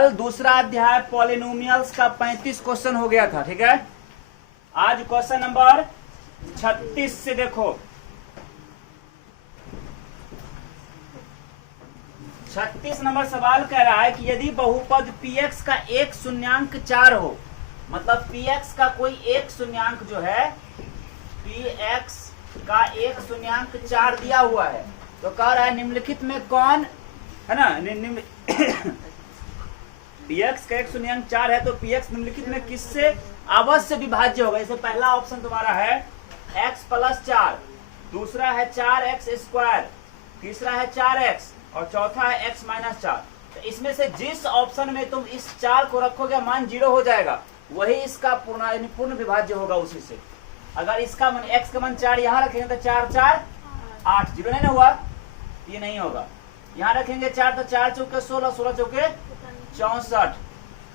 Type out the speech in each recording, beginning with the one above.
कल दूसरा अध्याय पॉलिनोमियल्स का 35 क्वेश्चन हो गया था, ठीक है। आज क्वेश्चन नंबर 36 से देखो। 36 नंबर सवाल कह रहा है कि यदि बहुपद px का एक शून्यांक 4 हो, मतलब px का कोई एक शून्यांक जो है, px का एक शून्यांक 4 दिया हुआ है, तो कह रहा है निम्नलिखित में कौन है ना, px का एक शून्यांक 4 है तो px निम्नलिखित में किससे अवश्य विभाज्य होगा। इसे पहला ऑप्शन तुम्हारा है x + 4, दूसरा है 4x², तीसरा है 4x और चौथा है x - 4। तो इसमें से जिस ऑप्शन में तुम इस 4 को रखोगे मान 0 हो जाएगा, वही इसका पूर्ण विभाज्य होगा उसी से। अगर इसका मान x का मान 4 यहाँ रखेंगे तो 4 4 8, 0 नहीं ना हुआ, ये नहीं होगा। यहाँ रखेंगे 4 तो 4 चौके 16, 16 चौके 64,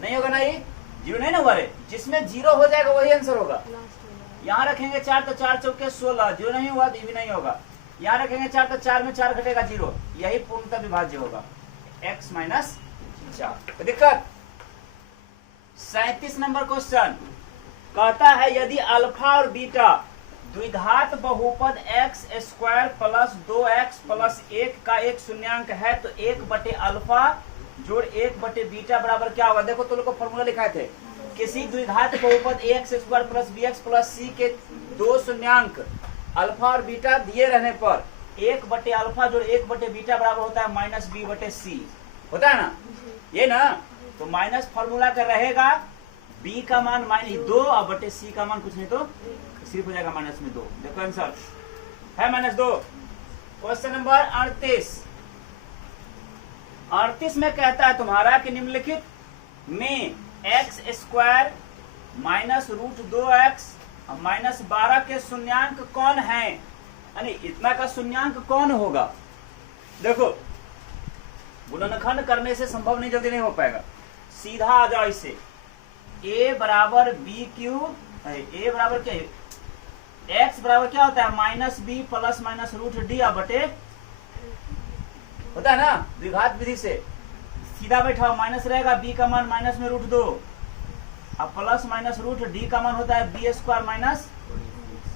नहीं होगा ना, ये 0 नहीं ना हुआ रे। जिसमें 0 हो जाएगा वही आंसर होगा। यहाँ रखेंगे 4 तो 4 चौके 16, 0 नहीं हुआ तो ये भी नहीं होगा। यहाँ रखेंगे 4 तो 4 में 4 घटेगा 0, यही पूर्णतः विभाज्य होगा x - 4। तो दिक्कत 37 नंबर क्वेश्चन कहता है यदि अल्फा और बीटा द्विघात बहुपद x² + 2x + 1 का एक शून्यांक है तो 1/अल्फा जोड़ 1/बीटा बराबर क्या होगा। देखो तो लोग को फॉर्मूला लिखाए थे, किसी द्विघात बहुपद ax² + bx + c के दो शून्यांक अल्फा और बीटा दिए रहने पर 1/अल्फा जोड़ 1/बीटा बराबर होता है -b/c, होता है ना, ये ना। तो माइनस फॉर्मूला का रहेगा, b का मान -2 और c का मान कुछ नहीं तो सिर्फ हो जाएगा -2। देखो आंसर है -2। क्वेश्चन नंबर 38 में कहता है तुम्हारा कि निम्नलिखित में x² - √2x -12 के शून्यांक कौन है, यानी इतना का शून्यांक कौन होगा। देखो गुणनखंड करने से संभव नहीं, जल्दी नहीं हो पाएगा, सीधा आ जाओ इसे। a बराबर BQ, a बराबर क्या है, x बराबर क्या होता है -b + -√d बटे, होता है ना द्विघात विधि से। सीधा बैठा माइनस रहेगा, b का मान माइनस में √2 अब प्लस -√d का मान होता है b² -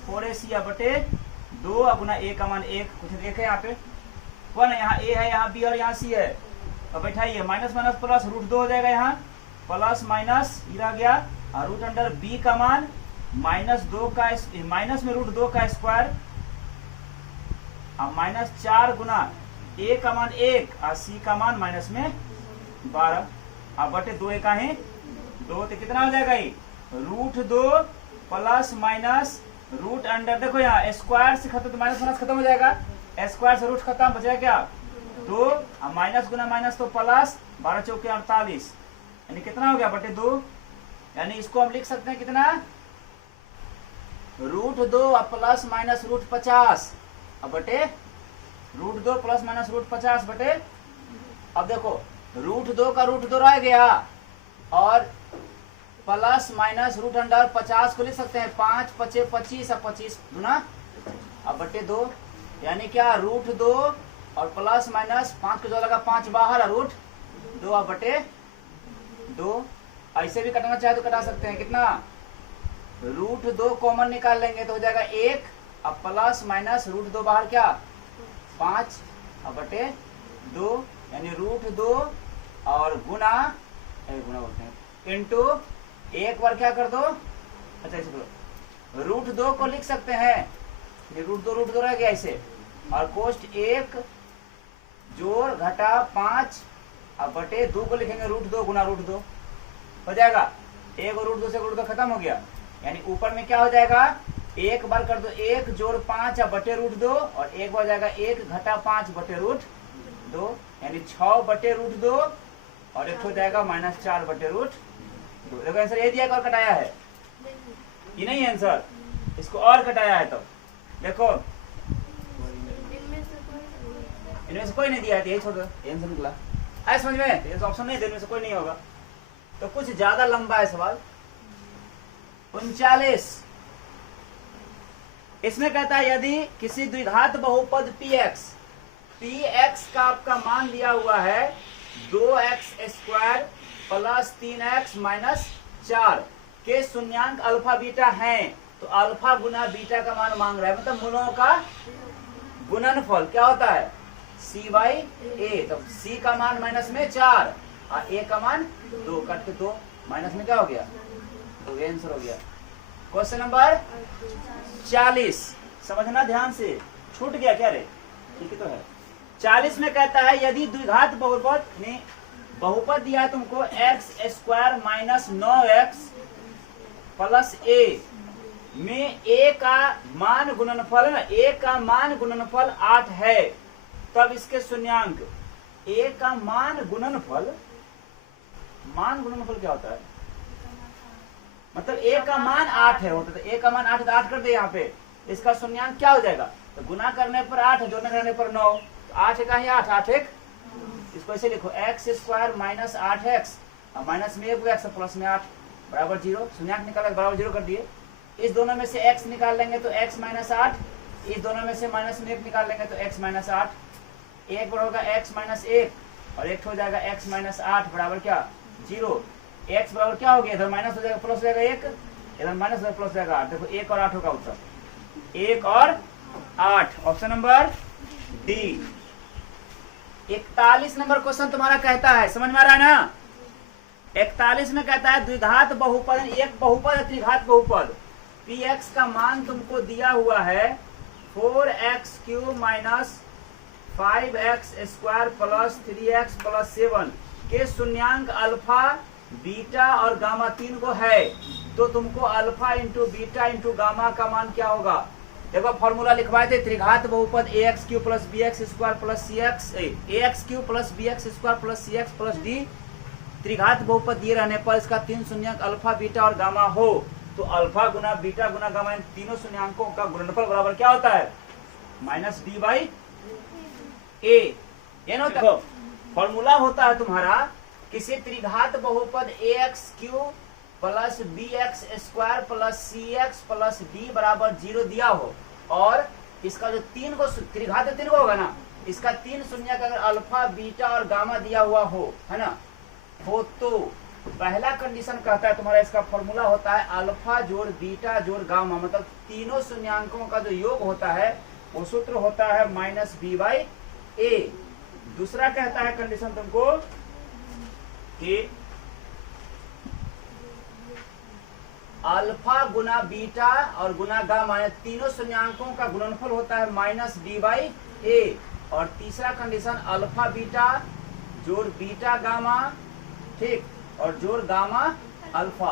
4ac बटे 2 गुना a का मान 1, कुछ देखे यहाँ पे कौन है, यहाँ a है, यहाँ b और यहाँ c है। अब बैठाइए माइनस माइनस प्लस √2 हो जाएगा, यहाँ प्लस माइनस रह गया और √b का मान -2 का माइनस में √2 का स्क्वायर -4 गुना a का मान 1 और c का मान -12 अब बटे 2 का है 2, तो कितना हो जाएगा ये √2 प्लस माइनस √, देखो यहाँ स्क्वायर से खत्म तो माइनस माइनस खत्म हो जाएगा, स्क्वायर से रूट खत्म, बचेगा क्या 2 और माइनस गुना माइनस तो प्लस 12 चौके 48, यानी कितना हो गया बटे 2। यानी इसको हम लिख सकते हैं कितना √2 प्लस माइनस √50 अब बटे √2 प्लस माइनस √50 बटे, अब देखो √2 का √2 रह गया और प्लस माइनस √50 को लिख सकते हैं 5 × 5 = 25 और 25 गुना अब बटे 2, यानी क्या √2 और प्लस माइनस 5 को जो लगा 5 बाहर और √2 अब बटे 2। ऐसे भी कटाना चाहे तो कटा सकते हैं, कितना √2 कॉमन निकाल लेंगे तो हो जाएगा 1 अब प्लस माइनस √2 बाहर क्या 5 अब बटे 2, यानी √2 और गुना बोलते हैं इंटू 1 बार क्या कर दो, अच्छा ऐसे करो √2 को लिख सकते हैं, ये √2 रह गया ऐसे, और कोष्ट 1 जोड़ घटा 5 अब बटे 2 को लिखेंगे √2 गुना √2 हो जाएगा 1 और √2 से √2 खत्म हो गया, यानी ऊपर में क्या हो जाएगा 1 बार कर दो 1 जोड़ 5 अब बटे √2 और 1 बार जाएगा 1 घटा 5 बटे √2, यानी 6 बटे √2 और एक हो जाएगा -4 बटे √2। देखो आंसर ये दिया और कटाया है, ये नहीं आंसर, इसको और कटाया है। तो देखो इनमें से कोई नहीं दिया है, यही छोड़ दो, आंसर निकला आया समझ में, ये ऑप्शन नहीं, इनमें से कोई नहीं होगा। तो कुछ ज्यादा लंबा है सवाल। 39 इसमें कहता है यदि किसी द्विघात बहुपद px का आपका मान दिया हुआ है 2x² प्लस 3x माइनस 4 के शून्यांक अल्फा बीटा हैं। तो अल्फा गुना बीटा का मान मांग रहा है, मतलब मूलों का गुणनफल क्या होता है c बाई ए। तो c का मान माइनस में 4 और a का मान 2, कट के 2 माइनस में क्या हो गया, तो आंसर हो गया। क्वेश्चन नंबर 40 समझना ध्यान से, छूट गया क्या रे, ठीक तो है। 40 में कहता है यदि द्विघात बहुपद में बहुपद दिया है तुमको x² minus 9x plus a में a का मान गुणनफल ना, a का मान गुणनफल 8 है, तब इसके शून्यांक a का मान गुणनफल क्या होता है, मतलब a का मान 8 है होता है, a का मान 8 तो 8 कर दे यहाँ पे, इसका शून्यांक क्या हो जाएगा, तो गुना करने पर 8 जोड़ने करने पर 9, तो 8 का ही 8, 8 एक, इसको ऐसे लिखो x² माइनस 8x और माइनस में 1x प्लस में 8 बराबर 0, शून्यांक निकाला बराबर 0 कर दिए। इस दोनों में से x निकाल लेंगे तो x माइनस 8, इस दोनों में से माइनस में 1 निकाल लेंगे तो x माइनस 8, एक बार होगा x माइनस 1 और एक हो जाएगा x माइनस 8 बराबर क्या 0। x बराबर क्या हो गया, इधर माइनस हो जाएगा प्लस हो जाएगा 1, इधर माइनस हो जाएगा प्लस हो जाएगा 8। देखो 1 और 8 होगा उत्तर, 1 और 8, option number D. 41 number question तुम्हारा कहता है, समझ में आ रहा है ना। 41 में कहता है द्विघात बहुपद, एक बहुपद है त्रिघात बहुपद, px का मान तुमको दिया हुआ है 4x³ minus 5x² plus 3x plus 7 के शून्यांक अल्फा बीटा और गामा 3 को है, तो तुमको alpha into beta into gamma का मान क्या होगा। देखो फॉर्मूला लिखवाए थे, त्रिघात बहुपद ax³ plus bx² plus cx, ax³ plus bx² plus cx plus d, त्रिघात बहुपद दिए रहने पर इसका 3 शून्यांक अल्फा बीटा और गामा हो, तो अल्फा गुना बीटा गुना गामा इन तीनों शून्यांकों का गुणनफल बराबर क्या होता है माइनस d बाई ए। ये ना देखो फॉर्मूला होता है तुम्हारा, किसी त्रिघात बहुपद ax³ plus bx² plus cx plus d बराबर 0 दिया हो और इसका जो 3 को त्रिघात 3 को होगा ना, इसका 3 शून्यक अगर अल्फा बीटा और गामा दिया हुआ हो, है ना, हो तो पहला कंडीशन कहता है तुम्हारा, इसका फॉर्मूला होता है अल्फा जोड़ बीटा जोड़ गामा, मतलब तीनों शून्यांकों का जो योग होता है वो सूत्र होता है माइनस b बाई ए। दूसरा कहता है कंडीशन तुमको कि अल्फा गुना बीटा और गुना गामा तीनों शून्यांकों का गुणनफल होता है माइनस d बाई ए। और तीसरा कंडीशन अल्फा बीटा जोड़ बीटा गामा, ठीक, और जोड़ गामा अल्फा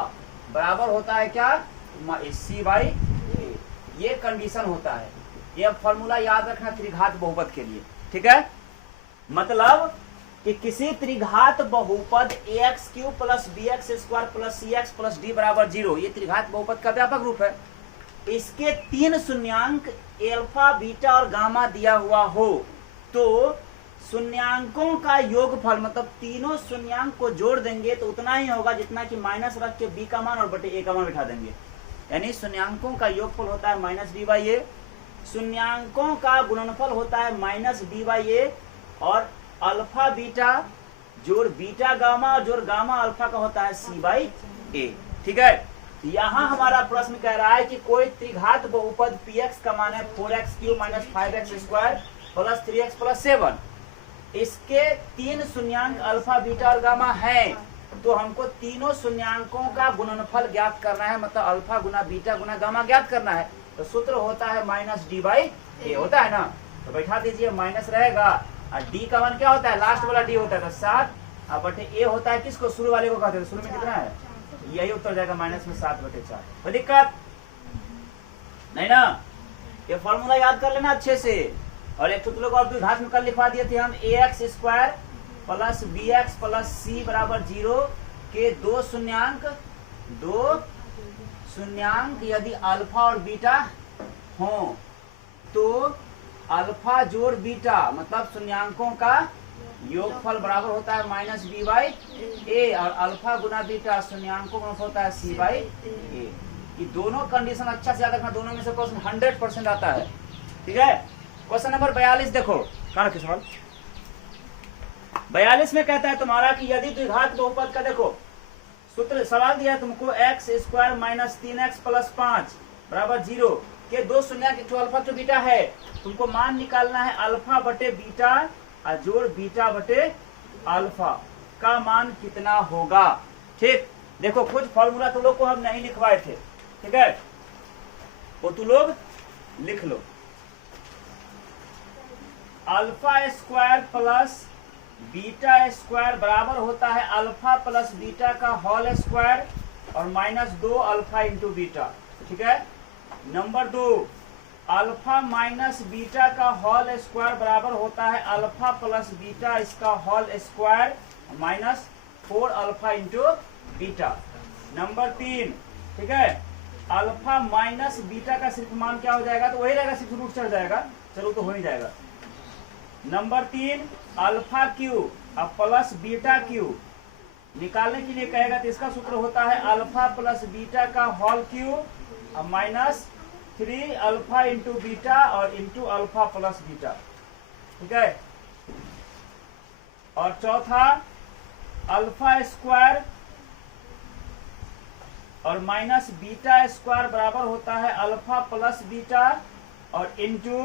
बराबर होता है क्या c बाई ए। ये कंडीशन होता है, ये फॉर्मूला याद रखना त्रिघात बहुपद के लिए, ठीक है। मतलब कि किसी त्रिघात बहुपद ax³ plus bx² plus cx plus d बराबर 0, ये त्रिघात बहुपद का व्यापक रूप है। इसके 3 शून्यांक अल्फा बीटा और गामा दिया हुआ हो, तो शून्यांकों का योगफल, मतलब तीनों शून्यांक को जोड़ देंगे तो उतना ही होगा जितना कि माइनस रख के b का मान और बटे a का मान बिठा देंगे, यानी शून्यांकों का योगफल होता है माइनस d बाई ए, शून्यांकों का गुणनफल होता है माइनस d बाई ए, और अल्फा बीटा जोड़ बीटा गामा और जोड़ गामा अल्फा का होता है c बाई ए, ठीक है। यहाँ हमारा प्रश्न कह रहा है कि कोई त्रिघात बहुपद px का मान है 4x³ minus 5x² plus 3x plus 7, इसके 3 शून्यांक अल्फा बीटा और गामा हैं, तो हमको तीनों शून्यांकों का गुणनफल ज्ञात करना है, मतलब अल्फा गुना बीटा गुना गामा ज्ञात करना है। तो सूत्र होता है माइनस d बाई ए, होता है ना, तो बैठा दीजिए, माइनस रहेगा और d का मान क्या होता है, लास्ट वाला d होता है तो 7 और बटे a होता है किसको, शुरू वाले को कहते हैं, शुरू में कितना है, यही उत्तर जाएगा माइनस में 7 बटे 4। कोई दिक्कत नहीं ना, ये फॉर्मूला याद कर लेना अच्छे से। और एक लोग और द्विघात में कल लिखवा दिए थे हम, ax² plus bx plus c बराबर 0 के 2 शून्यांक यदि अल्फा और बीटा हो, तो अल्फा जोड़ बीटा मतलब शून्यांकों का योगफल बराबर होता है माइनस b बाई ए, और अल्फा गुना बीटा शून्यांकों का होता है c बाई ए। ये दोनों कंडीशन अच्छा से याद रखना, दोनों में से क्वेश्चन 100% आता है, ठीक है। क्वेश्चन नंबर 42 देखो, कहाँ रखे सवाल, 42 में कहता है तुम्हारा कि यदि द्विघात बहुपद का देखो सूत्र सवाल दिया है तुमको x square minus 3x plus 5 बराबर 0 के दो शून्य के अल्फा टू बीटा है, तुमको मान निकालना है अल्फा बटे बीटा और जोड़ बीटा बटे अल्फा का मान कितना होगा। ठीक, देखो कुछ फॉर्मूला तुम लोग को हम नहीं लिखवाए थे, ठीक है, वो तुम लोग लिख लो। Alpha square plus beta square बराबर होता है अल्फा प्लस बीटा का होल स्क्वायर और माइनस 2 अल्फा इंटू बीटा, ठीक है। नंबर 2, अल्फा माइनस बीटा का होल स्क्वायर बराबर होता है अल्फा प्लस बीटा इसका whole square minus 4 alpha into beta. Number 3, ठीक है, अल्फा माइनस बीटा का सिर्फ मान क्या हो जाएगा, तो वही रहेगा, सिर्फ रूट चढ़ जाएगा, चलो तो हो ही जाएगा। नंबर 3, अल्फा क्यू अब प्लस बीटा क्यू निकालने के लिए कहेगा तो इसका सूत्र होता है अल्फा प्लस बीटा का होल क्यू और माइनस 3 अल्फा इंटू बीटा और इंटू अल्फा प्लस बीटा, ठीक है। और चौथा, अल्फा स्क्वायर और माइनस बीटा स्क्वायर बराबर होता है अल्फा प्लस बीटा और इंटू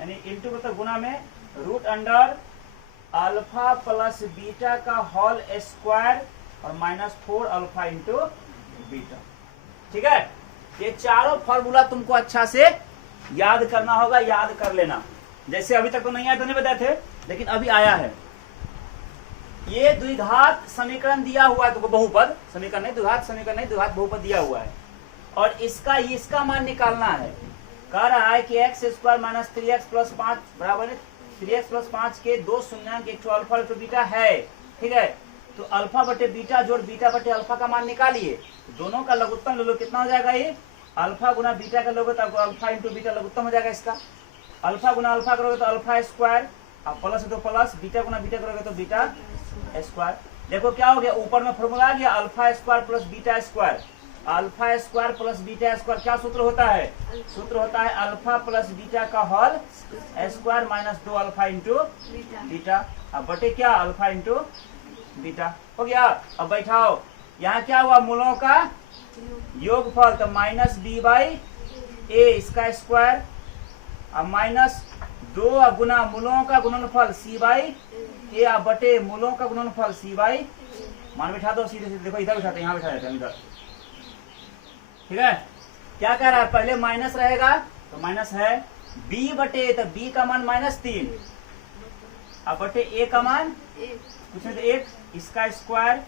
यानी इंटू मतलब गुना में root under alpha plus beta का होल स्क्वायर और माइनस 4 अल्फा इंटू बीटा, ठीक है। ये चारों फॉर्मूला तुमको अच्छा से याद करना होगा, याद कर लेना। जैसे अभी तक तो नहीं आया, तो नहीं बताए थे, लेकिन अभी आया है। ये द्विघात समीकरण दिया हुआ है तुमको, बहुपद समीकरण नहीं, द्विघात समीकरण नहीं, द्विघात बहुपद दिया हुआ है और इसका मान निकालना है। कह रहा है कि x square minus 3x plus 5 बराबर है 3x प्लस 5 के दो शून्यंक एक अल्फा एक बीटा है, ठीक है। तो अल्फा बटे बीटा जोड़ बीटा बटे अल्फा का मान निकालिए, दोनों का लघुत्तम ले लो, कितना हो जाएगा ये अल्फा गुना बीटा का लोगे तो अल्फा इंटू बीटा लघुत्तम हो जाएगा इसका। अल्फा गुना अल्फा करोगे तो अल्फा स्क्वायर, अब प्लस है तो प्लस, बीटा गुना बीटा करोगे तो बीटा स्क्वायर। देखो क्या हो गया, ऊपर में फॉर्मूला आ गया alpha square plus beta square. Alpha square plus beta square क्या सूत्र होता है, सूत्र होता है अल्फा प्लस बीटा का whole square minus 2 alpha into beta, अब बटे क्या अल्फा इंटू बीटा, हो गया। अब बैठाओ, यहाँ क्या हुआ, मूलों का योगफल, तो माइनस बी बाई ए इसका स्क्वायर अब माइनस 2 गुना मूलों का गुणनफल सी बाई ए बटे मूलों का गुणनफल सी बाई, मान बिठा दो सीधे सीधे, देखो इधर बिठाते, यहाँ बिठा देते हैं इधर, ठीक है। क्या कह रहा है, पहले माइनस रहेगा तो माइनस है, b बटे तो b का मान -3 अब बटे a का मान कुछ नहीं तो 1 इसका स्क्वायर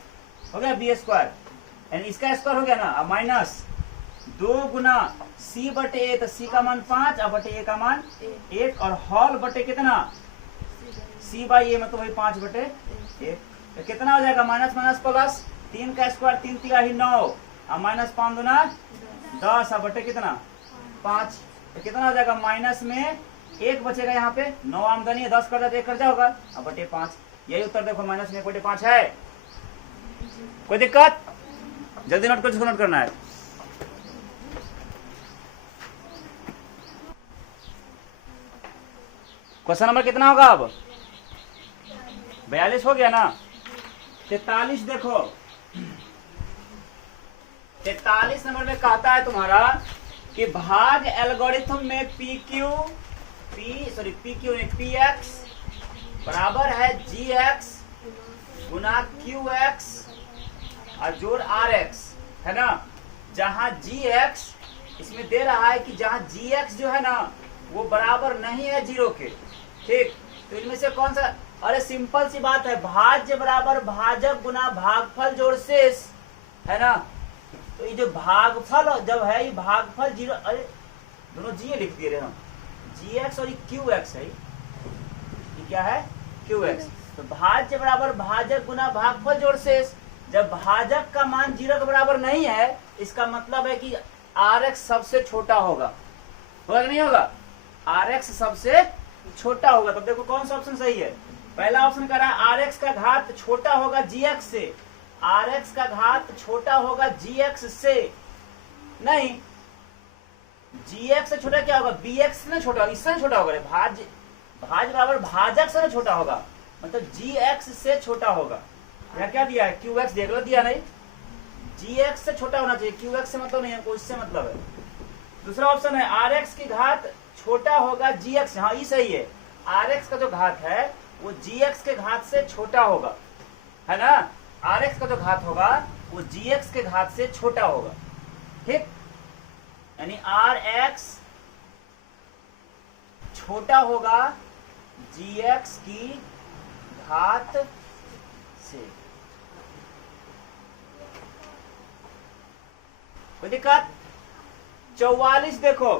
हो गया b स्क्वायर, यानी इसका स्क्वायर हो गया ना। अब माइनस 2 गुना c बटे a तो c का मान 5 अब बटे a का मान 1 और हॉल बटे कितना c बाई a मतलब वही 5 बटे 1, तो कितना हो जाएगा माइनस माइनस प्लस, 3 का स्क्वायर 3 3 ही 9 अब माइनस 5 गुना 10 अब बटे कितना 5, तो कितना हो जाएगा माइनस में 1 बचेगा, यहाँ पे 9 आमदनी है, 10 कर 1 खर्चा होगा अब बटे 5। यही उत्तर देखो, माइनस में 1 बटे 5 है। कोई दिक्कत, जल्दी नोट कर, जिसको नोट करना है। क्वेश्चन नंबर कितना होगा अब, 42 हो गया ना। 43 देखो, 43 नंबर में कहता है तुम्हारा कि भाग एल्गोरिथम में पी क्यू पी एक्स बराबर है जी एक्स गुना क्यू एक्स और जोड़ आर एक्स, है ना। जहां जी एक्स इसमें दे रहा है कि जहां जी एक्स जो है ना वो बराबर नहीं है 0 के, ठीक। तो इनमें से कौन सा, अरे सिंपल सी बात है, भाज्य बराबर भाजक गुना भागफल जोड़ शेष, है ना। तो ये जो भागफल जब है, ये भागफल 0, अरे दोनों जी लिख दिए रहे हम, जी एक्स और ये क्यू एक्स है, ये क्या है क्यू एक्स। तो भाज्य बराबर भाजक गुना भागफल जोड़ शेष, जब भाजक का मान 0 के बराबर नहीं है इसका मतलब है कि आर एक्स सबसे छोटा होगा कि नहीं होगा, आर एक्स सबसे छोटा होगा। तब देखो कौन सा ऑप्शन सही है, पहला ऑप्शन कह रहा है आर एक्स का घात छोटा होगा जी एक्स से, आर एक्स का घात छोटा होगा जी एक्स से, नहीं जी एक्स से छोटा क्या होगा, बी एक्स से ना छोटा होगा, इससे छोटा होगा, भाज्य बराबर भाजक से ना छोटा होगा, मतलब gx से छोटा होगा। यहाँ क्या दिया है, qx देख लो, दिया नहीं, gx से छोटा होना चाहिए, qx से मतलब नहीं है, इससे मतलब है। दूसरा ऑप्शन है rx की घात छोटा होगा gx, हाँ ये सही है, rx का जो घात है वो gx के घात से छोटा होगा, है ना, rx का जो घात होगा वो gx के घात से छोटा होगा, ठीक, यानी rx छोटा होगा gx की घात से। कोई दिक्कत? 44 देखो,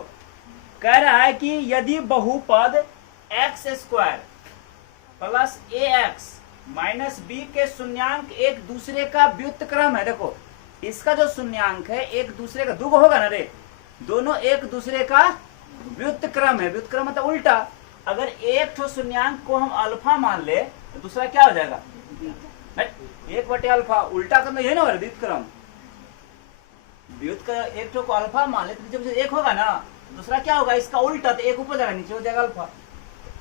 कह रहा है कि यदि बहुपद एक्स स्क्वायर प्लस ए एक्स माइनस बी के शून्यांक एक दूसरे का व्युत्क्रम है, देखो इसका जो शून्यांक है एक दूसरे का, दो होगा ना रे, दोनों एक दूसरे का व्युत्क्रम है, व्युत्क्रम मतलब उल्टा, अगर एक ठो शून्यांक को हम अल्फा मान ले तो दूसरा क्या हो जाएगा, एक बटे अल्फा, उल्टा करना यही ना हो, व्युत्क्रम, व्युत्क्रम एक ठो को अल्फा मान ले तो नीचे एक होगा ना, दूसरा क्या होगा इसका उल्टा, तो एक ऊपर जाएगा नीचे हो जाएगा अल्फा,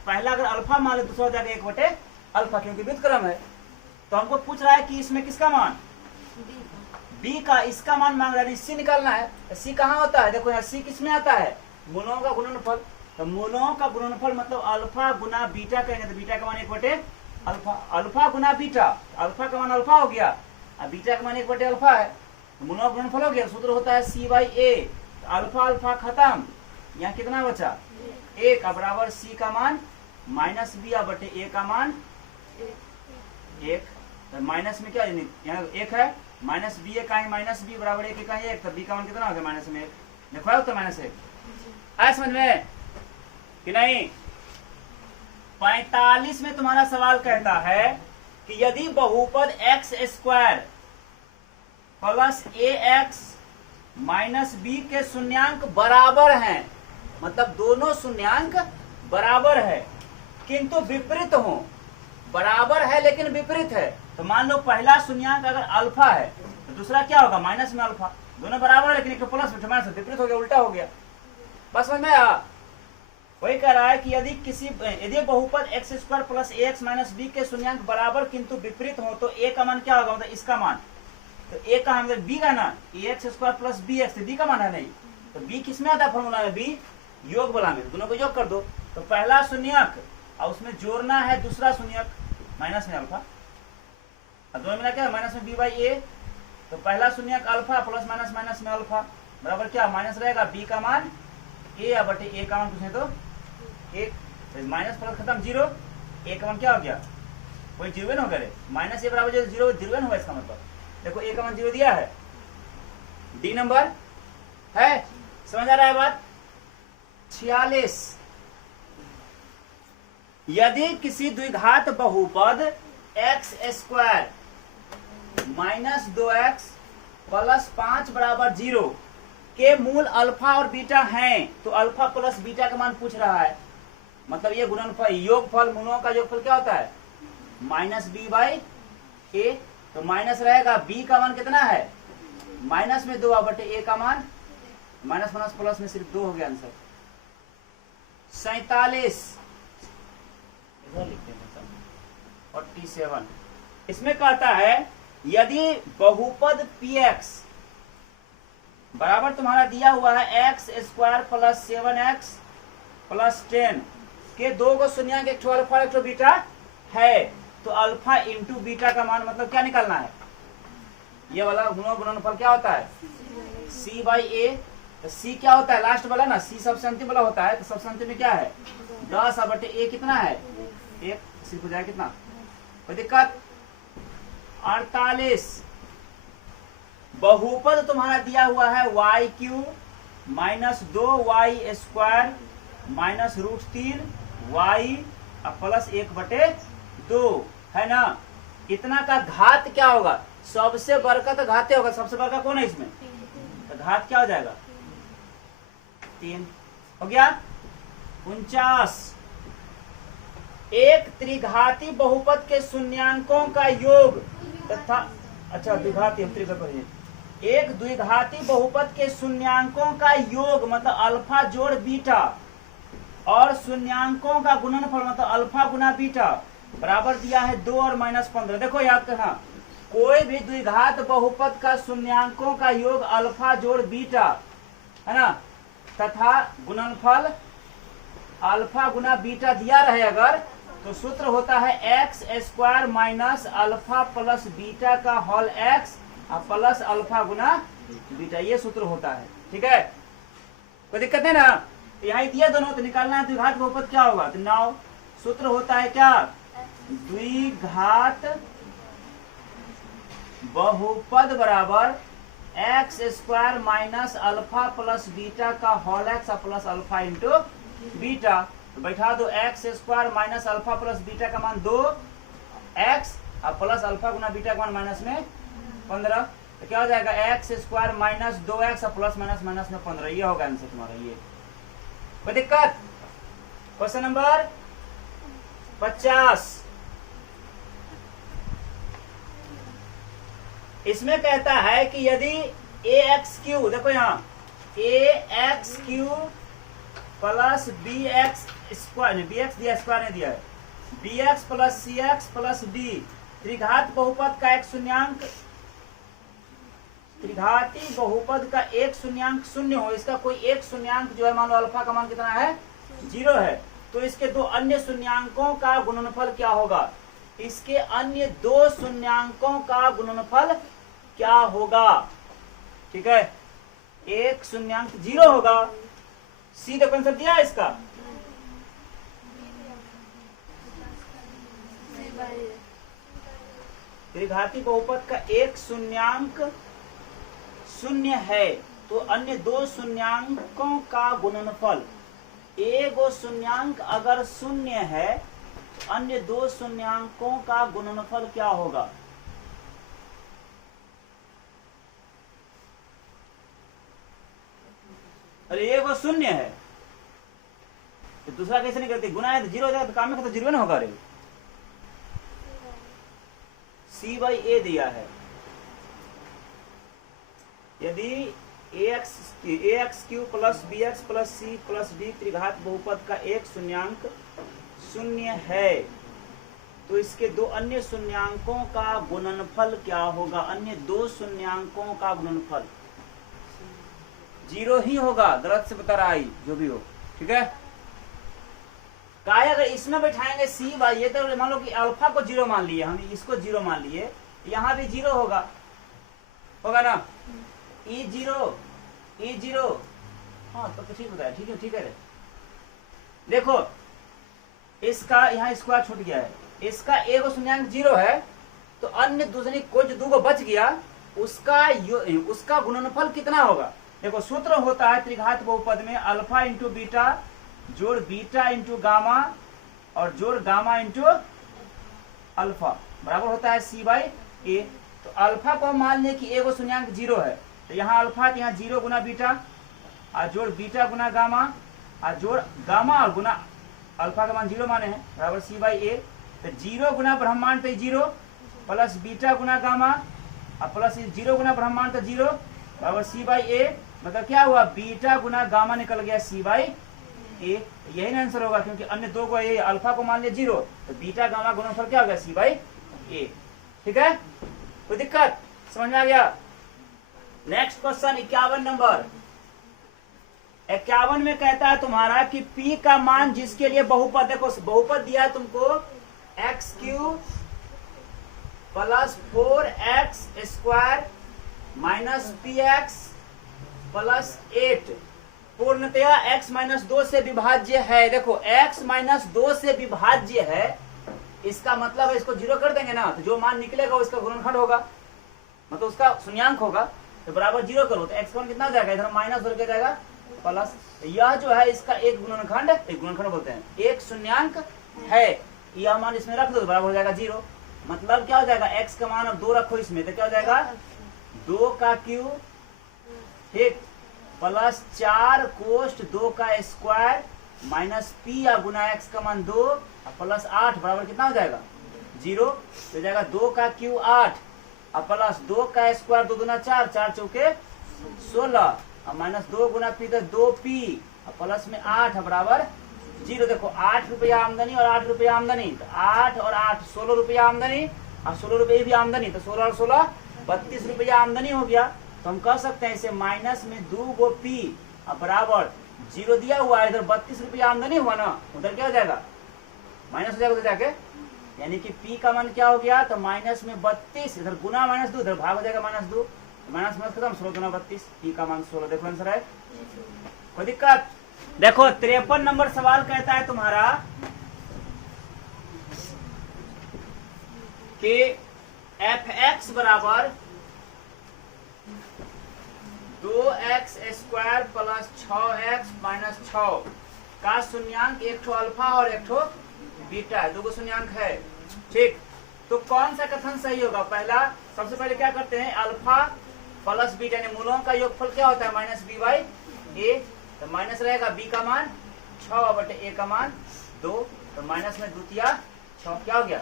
पहला अगर अल्फा मान ले दूसरा हो जाएगा एक बटे अल्फा, क्योंकि व्युत्क्रम है। तो हमको पूछ रहा है कि इसमें किसका मान, बी का, इसका मान मांग रहा है, सी निकालना है, सी कहाँ होता है, देखो यहाँ सी किसमें आता है, मूलों का गुणनफल, तो मूलों का गुणनफल मतलब अल्फा गुना बीटा कहेंगे, तो बीटा का मान एक बटे अल्फा, अल्फा गुना बीटा, अल्फा का मान अल्फा हो गया और बीटा का मान एक बटे अल्फा है, तो मूलों का गुणनफल हो गया, सूत्र होता है सी बाई ए, अल्फा अल्फा खत्म, यहाँ कितना बचा एक, बराबर सी का मान माइनस बी बटे ए का मान एक, तो माइनस में क्या यहाँ एक है, माइनस बी का है माइनस बी बराबर एक का है एक, तो बी का मान कितना हो गया माइनस में एक, देखो तो माइनस एक, आया समझ में कि नहीं। 45 में तुम्हारा सवाल कहता है कि यदि बहुपद एक्स स्क्वायर प्लस ए एक्स माइनस बी के शून्यांक बराबर हैं, मतलब दोनों शून्यांक बराबर है किंतु विपरीत हो, बराबर है लेकिन विपरीत है, तो मान लो पहला शून्यांक अगर अल्फा है तो दूसरा क्या होगा माइनस में अल्फा, दोनों बराबर है लेकिन एक प्लस में माइनस, विपरीत हो गया, उल्टा हो गया, बस समझ में आया। वही कह रहा है कि यदि बहुपद एक्स स्क्वायर प्लस ए एक्स माइनस बी के शून्यांक बराबर किंतु विपरीत हो तो ए का मान क्या होगा, मतलब इसका मान, तो ए का मतलब बी का ना, A X square plus B X, B का मान है नहीं, तो बी किसमें आता है फॉर्मूला में, बी योग बला में, दोनों को योग कर दो, तो पहला शून्यक और उसमें जोड़ना है दूसरा शून्यक माइनस में अल्फा, और दोनों मिला क्या माइनस में बी बाई ए, तो पहला शून्यक अल्फा प्लस माइनस माइनस में अल्फा बराबर क्या माइनस रहेगा बी का मान ए बटे ए का मान पूछे तो एक, तो माइनस प्लस खत्म जीरो, ए का मान क्या हो गया कोई जीरो न हो गया, माइनस ए बराबर जो जीरो जीरो होगा, इसका मतलब देखो ए का मान जीरो दिया है, डी नंबर है, समझ आ रहा है बात। 46 यदि किसी द्विघात बहुपद x square minus 2x plus 5 बराबर 0 के मूल अल्फा और बीटा हैं, तो अल्फा प्लस बीटा का मान पूछ रहा है, मतलब ये गुणनफल योगफल, मूलों का योगफल क्या होता है माइनस बी बाई ए, तो माइनस रहेगा बी का मान कितना है माइनस में 2 बटे ए का मान माइनस माइनस प्लस में सिर्फ 2 हो गया आंसर। 47 47 इसमें कहता है यदि बहुपद px बराबर तुम्हारा दिया हुआ है x square plus 7x plus 10 के दो को शून्यंक एक ठो अल्फा एक ठो बीटा है, तो अल्फा इंटू बीटा का मान मतलब क्या निकालना है, ये वाला गुणनफल क्या होता है c बाई ए, तो c क्या होता है लास्ट वाला ना, c सबसे अंतिम वाला होता है, तो सबसे अंतिम में क्या है 10 बटे ए कितना है एक, सिर्फ हो जाए कितना, कोई दिक्कत। 48 बहुपद तुम्हारा दिया हुआ है y cube minus 2y square minus √3 y plus 1 बटे 2 है ना, इतना का घात क्या होगा, सबसे बड़का तो घाते होगा, सबसे बड़का कौन है इसमें, तो घात क्या हो जाएगा 3 हो गया। 49 एक त्रिघाती बहुपद के शून्यांकों का योग तथा, अच्छा द्विघाती हम त्रिघाती, एक द्विघाती बहुपद के शून्यांकों का योग मतलब अल्फा जोड़ बीटा और शून्यांकों का गुणनफल मतलब अल्फा गुना बीटा बराबर दिया है 2 और -15। देखो याद करना, कोई भी द्विघात बहुपद का शून्यांकों का योग अल्फा जोड़ बीटा है ना, तथा गुणनफल अल्फा गुना बीटा दिया रहे अगर, तो सूत्र होता है x square minus alpha plus beta का होल एक्स प्लस अल्फा गुना बीटा, ये सूत्र होता है। ठीक है, कोई दिक्कत है ना। यहाँ दिया दोनों, तो निकालना है द्विघात बहुपद क्या होगा। तो नाउ सूत्र होता है क्या, द्विघात बहुपद बराबर X square minus alpha plus beta का whole X plus alpha into beta. तो बैठा दो X square minus alpha plus beta का मान 2 एक्स और प्लस अल्फा गुना बीटा का मान माइनस में 15। तो क्या हो जाएगा, x square minus 2x plus minus minus में 15। ये होगा आंसर तुम्हारा। ये कोई दिक्कत। क्वेश्चन नंबर 50, इसमें कहता है कि यदि ax3, देखो यहाँ ax3 plus bx square, bx दिया स्क्वायर नहीं दिया है, bx plus cx plus d त्रिघात बहुपद का एक शून्यांक, त्रिघाती बहुपद का एक शून्यांक शून्य हो, इसका कोई एक शून्यांक जो है, मान लो अल्फा का मान कितना है 0 है, तो इसके दो अन्य शून्यांकों का गुणनफल क्या होगा। इसके अन्य दो शून्यांकों का गुणनफल क्या होगा। ठीक है, एक शून्यांक 0 होगा, सीधे कॉन्सेप्ट दिया है इसका। त्रिघाती बहुपद का एक शून्यांक शून्य है, तो अन्य दो शून्यांकों का गुणनफल, एक शून्यांक अगर शून्य है, अन्य दो शून्यांकों का गुणनफल क्या होगा। अरे एक शून्य है तो दूसरा कैसे नहीं करते, गुना है तो 0 हो जाएगा, तो काम में तो 0 ना होगा। रे c/a दिया है, यदि ax3 plus bx plus c plus d त्रिघात बहुपद का एक शून्यांक शून्य है, तो इसके दो अन्य शून्यांकों का गुणनफल क्या होगा। अन्य दो शून्यांकों का गुणनफल 0 ही होगा, गलत से बता रहा है जो भी हो। ठीक है, काय अगर इसमें बैठाएंगे c/a, ये तो मान लो कि अल्फा को 0 मान लिए, हम इसको 0 मान लिए, यहाँ भी 0 होगा ना, e0 हाँ तो ठीक होता है। ठीक है, ठीक है। देखो इसका यहाँ स्क्वायर छूट गया है, इसका एक शून्यांक 0 है, तो अन्य दूसरी को जो 2 बच गया उसका गुणनफल कितना होगा। देखो सूत्र होता है त्रिघात बहुपद में अल्फा इंटू बीटा जोड़ बीटा इंटू गामा और जोड़ गामा इंटू अल्फा बराबर होता है c/a। तो अल्फा को मान ले कि एक शून्यांक 0 है, तो यहाँ अल्फा, यहाँ 0 गुना बीटा और जोड़ बीटा गुना गामा और जोड़ गामा और गुना अल्फा का मान 0 माने हैं, बराबर c/a। तो 0 गुना ब्रह्मांड तो 0 प्लस बीटा गुना गामा और प्लस 0 गुना ब्रह्मांड तो 0 बराबर c/a। मतलब क्या हुआ, बीटा गुना गामा निकल गया c/a। यही ना आंसर होगा, क्योंकि अन्य दो को ये अल्फा को मान लिया 0, तो बीटा गामा गुणनफल क्या हो गया c/a। ठीक है, कोई दिक्कत, समझ में आ गया। Next question 51 number. 51 में कहता है तुम्हारा कि p का मान जिसके लिए बहुपद, देखो बहुपद दिया है तुमको x³ plus 4x square minus px plus 8 पूर्णतया x माइनस 2 से विभाज्य है। देखो x माइनस 2 से विभाज्य है, इसका मतलब है इसको 0 कर देंगे ना, तो जो मान निकलेगा उसका गुणनखंड होगा, मतलब उसका शून्यांक होगा, तो बराबर 0 करो तो x का मान कितना हो जाएगा, इधर माइनस हो जाएगा प्लस। यह जो है इसका एक गुणनखंड बोलते हैं, एक शून्यांक है, यह मान इसमें रख दो तो बराबर हो जाएगा 0। मतलब क्या हो जाएगा, x का मान अब 2 रखो इसमें, तो क्या हो जाएगा 2 का क्यूब, ठीक, प्लस 4 कोष्ट 2 का स्क्वायर माइनस p या गुना x का मान 2 प्लस 8 बराबर कितना हो जाएगा 0। तो जाएगा 2 का क्यूब 8 और प्लस 2 का स्क्वायर 2 दूना 4, 4 चौके 16 और माइनस 2 गुना p तो 2p और प्लस में 8 बराबर जीरो। देखो 8 रुपया आमदनी और 8 रुपया आमदनी, तो 8 और 8 16 रुपया आमदनी और 16 रुपये भी आमदनी, तो 16 और 16 32 रुपया आमदनी हो गया। तो हम कह सकते हैं इसे माइनस में 2 गो पी बराबर जीरो दिया हुआ है, इधर 32 रुपया आमदनी हुआ ना, उधर क्या हो जाएगा माइनस हो जाएगा उधर जाके, यानी कि पी का मान क्या हो गया, तो माइनस में 32, इधर गुना माइनस 2, इधर भाग हो जाएगा -2, माइनस माइनस खत्म, 16 गुना 32, पी का मान 16। देखो आंसर है, कोई दिक्कत? देखो 53 नंबर सवाल कहता है तुम्हारा कि fx बराबर 2x² प्लस 6x माइनस 6 का शून्यांक एक ठो अल्फा और एक ठो बीटा है, 2 गो शून्यांक है, ठीक। तो कौन सा कथन सही होगा? पहला, सबसे पहले क्या करते हैं, अल्फा प्लस बीटा यानी मूलों का योगफल क्या होता है -b/a, तो माइनस रहेगा b का मान 6/a का मान 2, तो माइनस में द्वितीय 6 क्या हो गया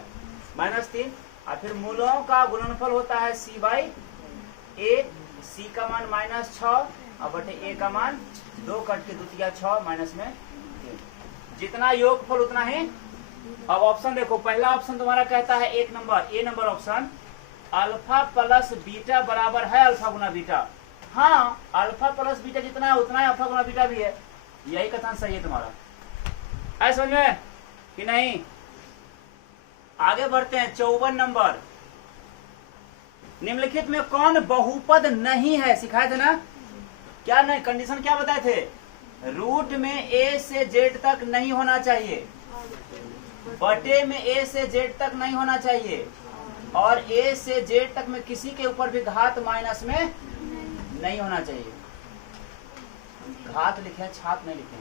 -3, और फिर मूलों का गुणनफल होता है c/a, c का मान -6/a का मान 2 कट के द्वितीय 6 माइनस में 3, जितना योगफल उतना ही। अब ऑप्शन देखो, पहला ऑप्शन तुम्हारा कहता है A number option, alpha plus beta बराबर है अल्फा गुना बीटा। हाँ, अल्फा प्लस बीटा जितना है उतना ही अल्फा गुना बीटा भी है, यही कथन सही है तुम्हारा। ऐसा समझ में कि नहीं? आगे बढ़ते हैं 54 नंबर, निम्नलिखित में कौन बहुपद नहीं है, सिखाए थे ना, क्या नहीं, कंडीशन क्या बताए थे, रूट में a से z तक नहीं होना चाहिए, बटे में a से z तक नहीं होना चाहिए, और a से z तक में किसी के ऊपर भी घात माइनस में नहीं होना चाहिए। घात लिखे छात नहीं लिखे,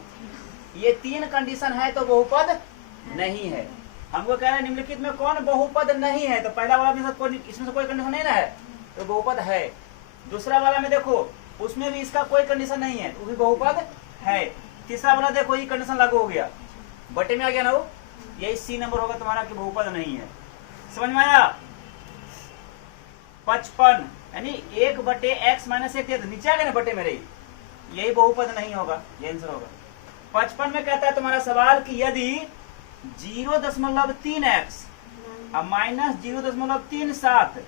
ये 3 कंडीशन है तो बहुपद नहीं है। हमको कह रहे हैं निम्नलिखित में कौन बहुपद नहीं है, तो पहला वाला में इसमें से कोई कंडीशन नहीं ना है तो बहुपद है। दूसरा वाला में देखो उसमें भी इसका कोई कंडीशन नहीं है तो भी बहुपद है। तीसरा वाला देखो ये कंडीशन लागू हो गया, बटे में आ गया ना वो, यही सी नंबर होगा तुम्हारा कि बहुपद नहीं है। समझ में आया? 55 यानी 1/x - 1 तो नीचे आ गया ना बटे में रही, यही बहुपद नहीं होगा, ये आंसर होगा। 55 में कहता है तुम्हारा सवाल कि यदि 0.3x अब माइनस 0.37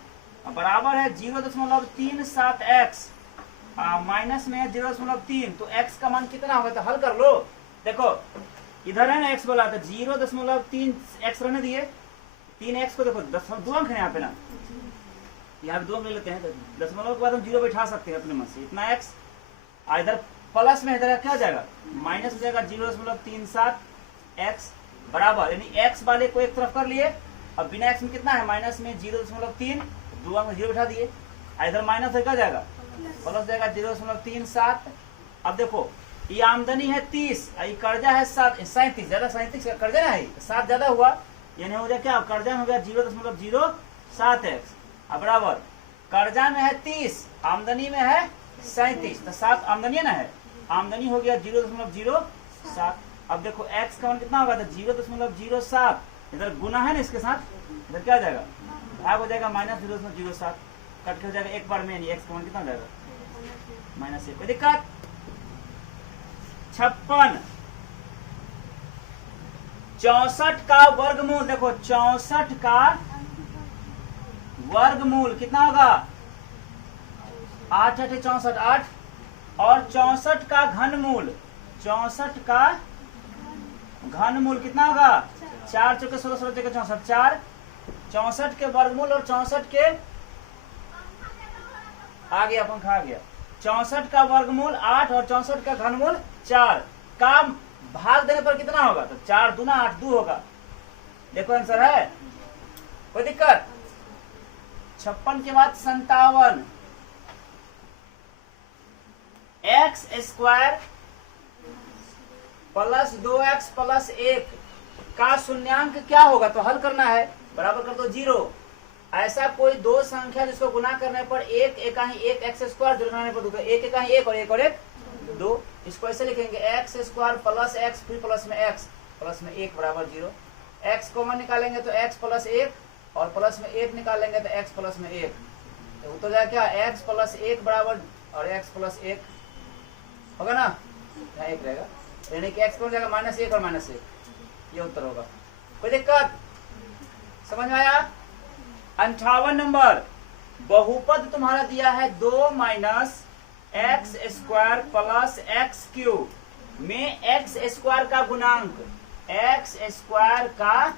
बराबर है 0.37x माइनस में 0.3, तो x का मान कितना होगा, तो हल कर लो। देखो इधर है ना x बोला, तो 0.3x रहने दिए, 3x को देखो 2 अंक है यहाँ पे ना, यहाँ पे 2 अंक ले लेते हैं, तो दशमलव के बाद हम 0 बैठा सकते हैं अपने मन से, इतना x, इधर प्लस में इधर क्या हो जाएगा माइनस हो जाएगा 0.37x बराबर, यानी x वाले को एक तरफ कर लिए, अब बिना x में कितना है माइनस में 0.3, 2 अंक 0 बैठा दिए, इधर माइनस क्या जाएगा प्लस जाएगा 0.37। अब देखो ये आमदनी है 30, ये कर्जा है 37, ज्यादा 37 कर्जा ना है 7 ज्यादा हुआ, यानी हो गया क्या, कर्जा में हो गया 0.07x अब बराबर, कर्जा में है 30, आमदनी में है 37, तो 7 आमदनी ना है, आमदनी हो गया 0.07। अब देखो x का मान कितना होगा, तो 0.07, इधर गुना है ना इसके साथ, इधर क्या हो जाएगा भाग हो जाएगा -0.07, कट कर जाएगा एक बार में, यानी x का मान कितना हो जाएगा -1। कोई दिक्कत? 56 64 का वर्गमूल, देखो 64 का वर्गमूल कितना होगा 8 8 64 8, और 64 का घनमूल, 64 का घनमूल कितना होगा 4 चौके 16 16 चौके 64, 4 64 के वर्गमूल और 64 के आ गया अपन खा गया, 64 का वर्गमूल 8 और 64 का घनमूल 4 का भाग देने पर कितना होगा, तो 4 दूना 8 2 होगा। देखो आंसर है, कोई दिक्कत? 56 के बाद 57 x² प्लस 2x प्लस 1 का शून्यांक क्या होगा, तो हल करना है, बराबर कर दो 0। ऐसा कोई दो संख्या जिसको गुना करने पर एक एकाही 1 x² जुड़ने पर 2, तो एक एकाही 1 और 1 और 1 2, इसको ऐसे लिखेंगे x² प्लस x फिर प्लस में x प्लस में 1 बराबर 0। x कॉमन निकालेंगे तो x प्लस 1 और प्लस में 1 निकालेंगे तो x प्लस में 1, तो उत्तर जाएगा क्या x प्लस 1 बराबर और x प्लस 1 होगा ना, यहाँ 1 रहेगा, यानी कि x हो जाएगा -1 और -1, ये उत्तर होगा। कोई दिक्कत समझ में आया? 58 नंबर, बहुपद तुम्हारा दिया है 2 minus x square plus x cube में एक्स स्क्वायर का गुणांक, एक्स स्क्वायर का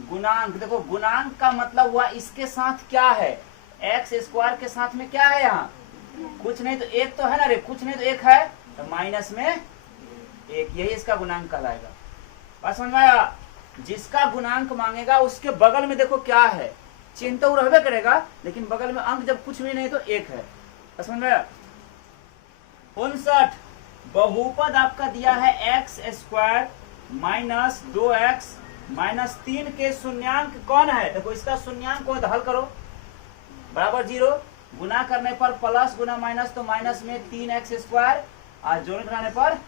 गुणांक, देखो गुणांक का मतलब हुआ इसके साथ क्या है, एक्स स्क्वायर के साथ में क्या है, यहाँ कुछ नहीं तो एक तो है ना रे, कुछ नहीं तो एक है, तो माइनस में एक, यही इसका गुणांक कहलाएगा। बात समझ में आया? जिसका गुणांक मांगेगा उसके बगल में देखो क्या है, चिन्ह तो रहबे करेगा लेकिन बगल में अंक जब कुछ भी नहीं तो एक है। समझ में आया? 59, बहुपद आपका दिया है x square minus 2x minus 3 के शून्यांक कौन है, देखो इसका शून्यांक को हल करो, बराबर 0, गुना करने पर प्लस गुना माइनस तो माइनस में 3x स्क्वायर और जोड़ घटाने पर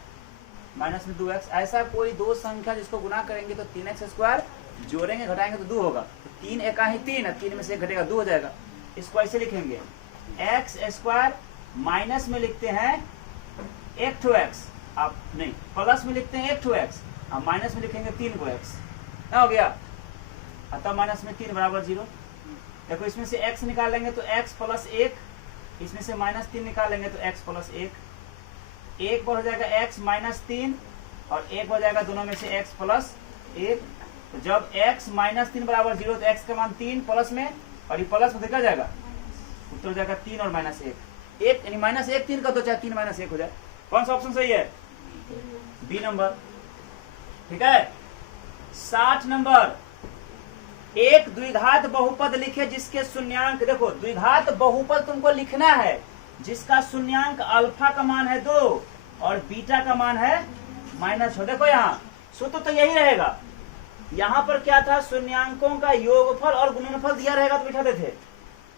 माइनस में 2x। ऐसा कोई दो संख्या जिसको गुना करेंगे तो 3x स्क्वायर, जोड़ेंगे घटाएंगे तो 2 होगा, तो 3 एका ही 3, 3 में से 1 घटेगा 2 हो जाएगा। इसको ऐसे लिखेंगे एक्स स्क्वायर माइनस में लिखते हैं 1x, आप नहीं प्लस में लिखते हैं 1x और माइनस में लिखेंगे 3 को x, ना हो गया, अतः माइनस में 3 बराबर 0। देखो इसमें से x निकालेंगे तो x प्लस 1, इसमें से -3 निकालेंगे तो x प्लस 1, 1 पर हो जाएगा x माइनस 3 और 1 हो जाएगा दोनों में से x प्लस 1। तो जब x माइनस 3 बराबर 0 तो x का मान 3 प्लस में और ये प्लस में क्या जाएगा, उत्तर हो जाएगा 3 और -1, 1 यानी -1 3 का तो चाहे 3 -1 हो जाए। कौन सा ऑप्शन सही है? बी नंबर, ठीक है। 60 नंबर, एक द्विघात बहुपद लिखे जिसके शून्यांक, देखो द्विघात बहुपद तुमको लिखना है जिसका शून्यांक अल्फा का मान है 2 और बीटा का मान है -6। देखो यहाँ सूत्र तो यही रहेगा, यहाँ पर क्या था, शून्यांकों का योगफल और गुणनफल दिया रहेगा तो बिठाते थे,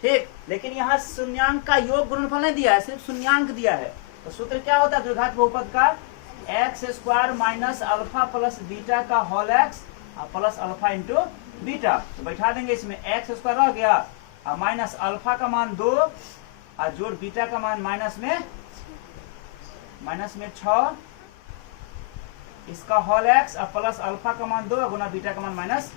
ठीक, लेकिन यहाँ शून्यांक का योग गुणनफल नहीं दिया है, सिर्फ शून्यांक दिया है। तो सूत्र क्या होता है द्विघात बहुपद का, X square minus alpha plus beta का whole X plus alpha into beta. तो बैठा देंगे इसमें एक्स स्क्वायर रह गया और माइनस अल्फा का मान 2 और जोड़ बीटा का मान माइनस में 6, इसका होल एक्स और प्लस अल्फा का मान 2 गुना बीटा का मान माइनस,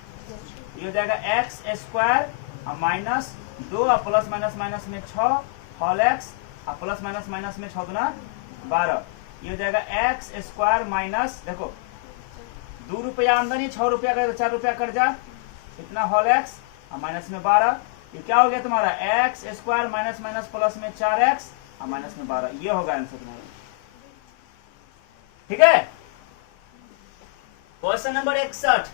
ये हो जाएगा एक्स स्क्वायर और माइनस 2 और प्लस माइनस में 6 होल एक्स और प्लस माइनस में 6 गुना 12, ये हो जाएगा एक्स स्क्वायर माइनस, देखो 2 रुपया आमदनी, 6 रुपया का 4 रुपया कर्जा, इतना होल एक्स और माइनस में 12, ये क्या हो गया तुम्हारा एक्स स्क्वायर माइनस प्लस में 4x और माइनस में 12, ये होगा आंसर तुम्हारा, ठीक है। क्वेश्चन नंबर 61,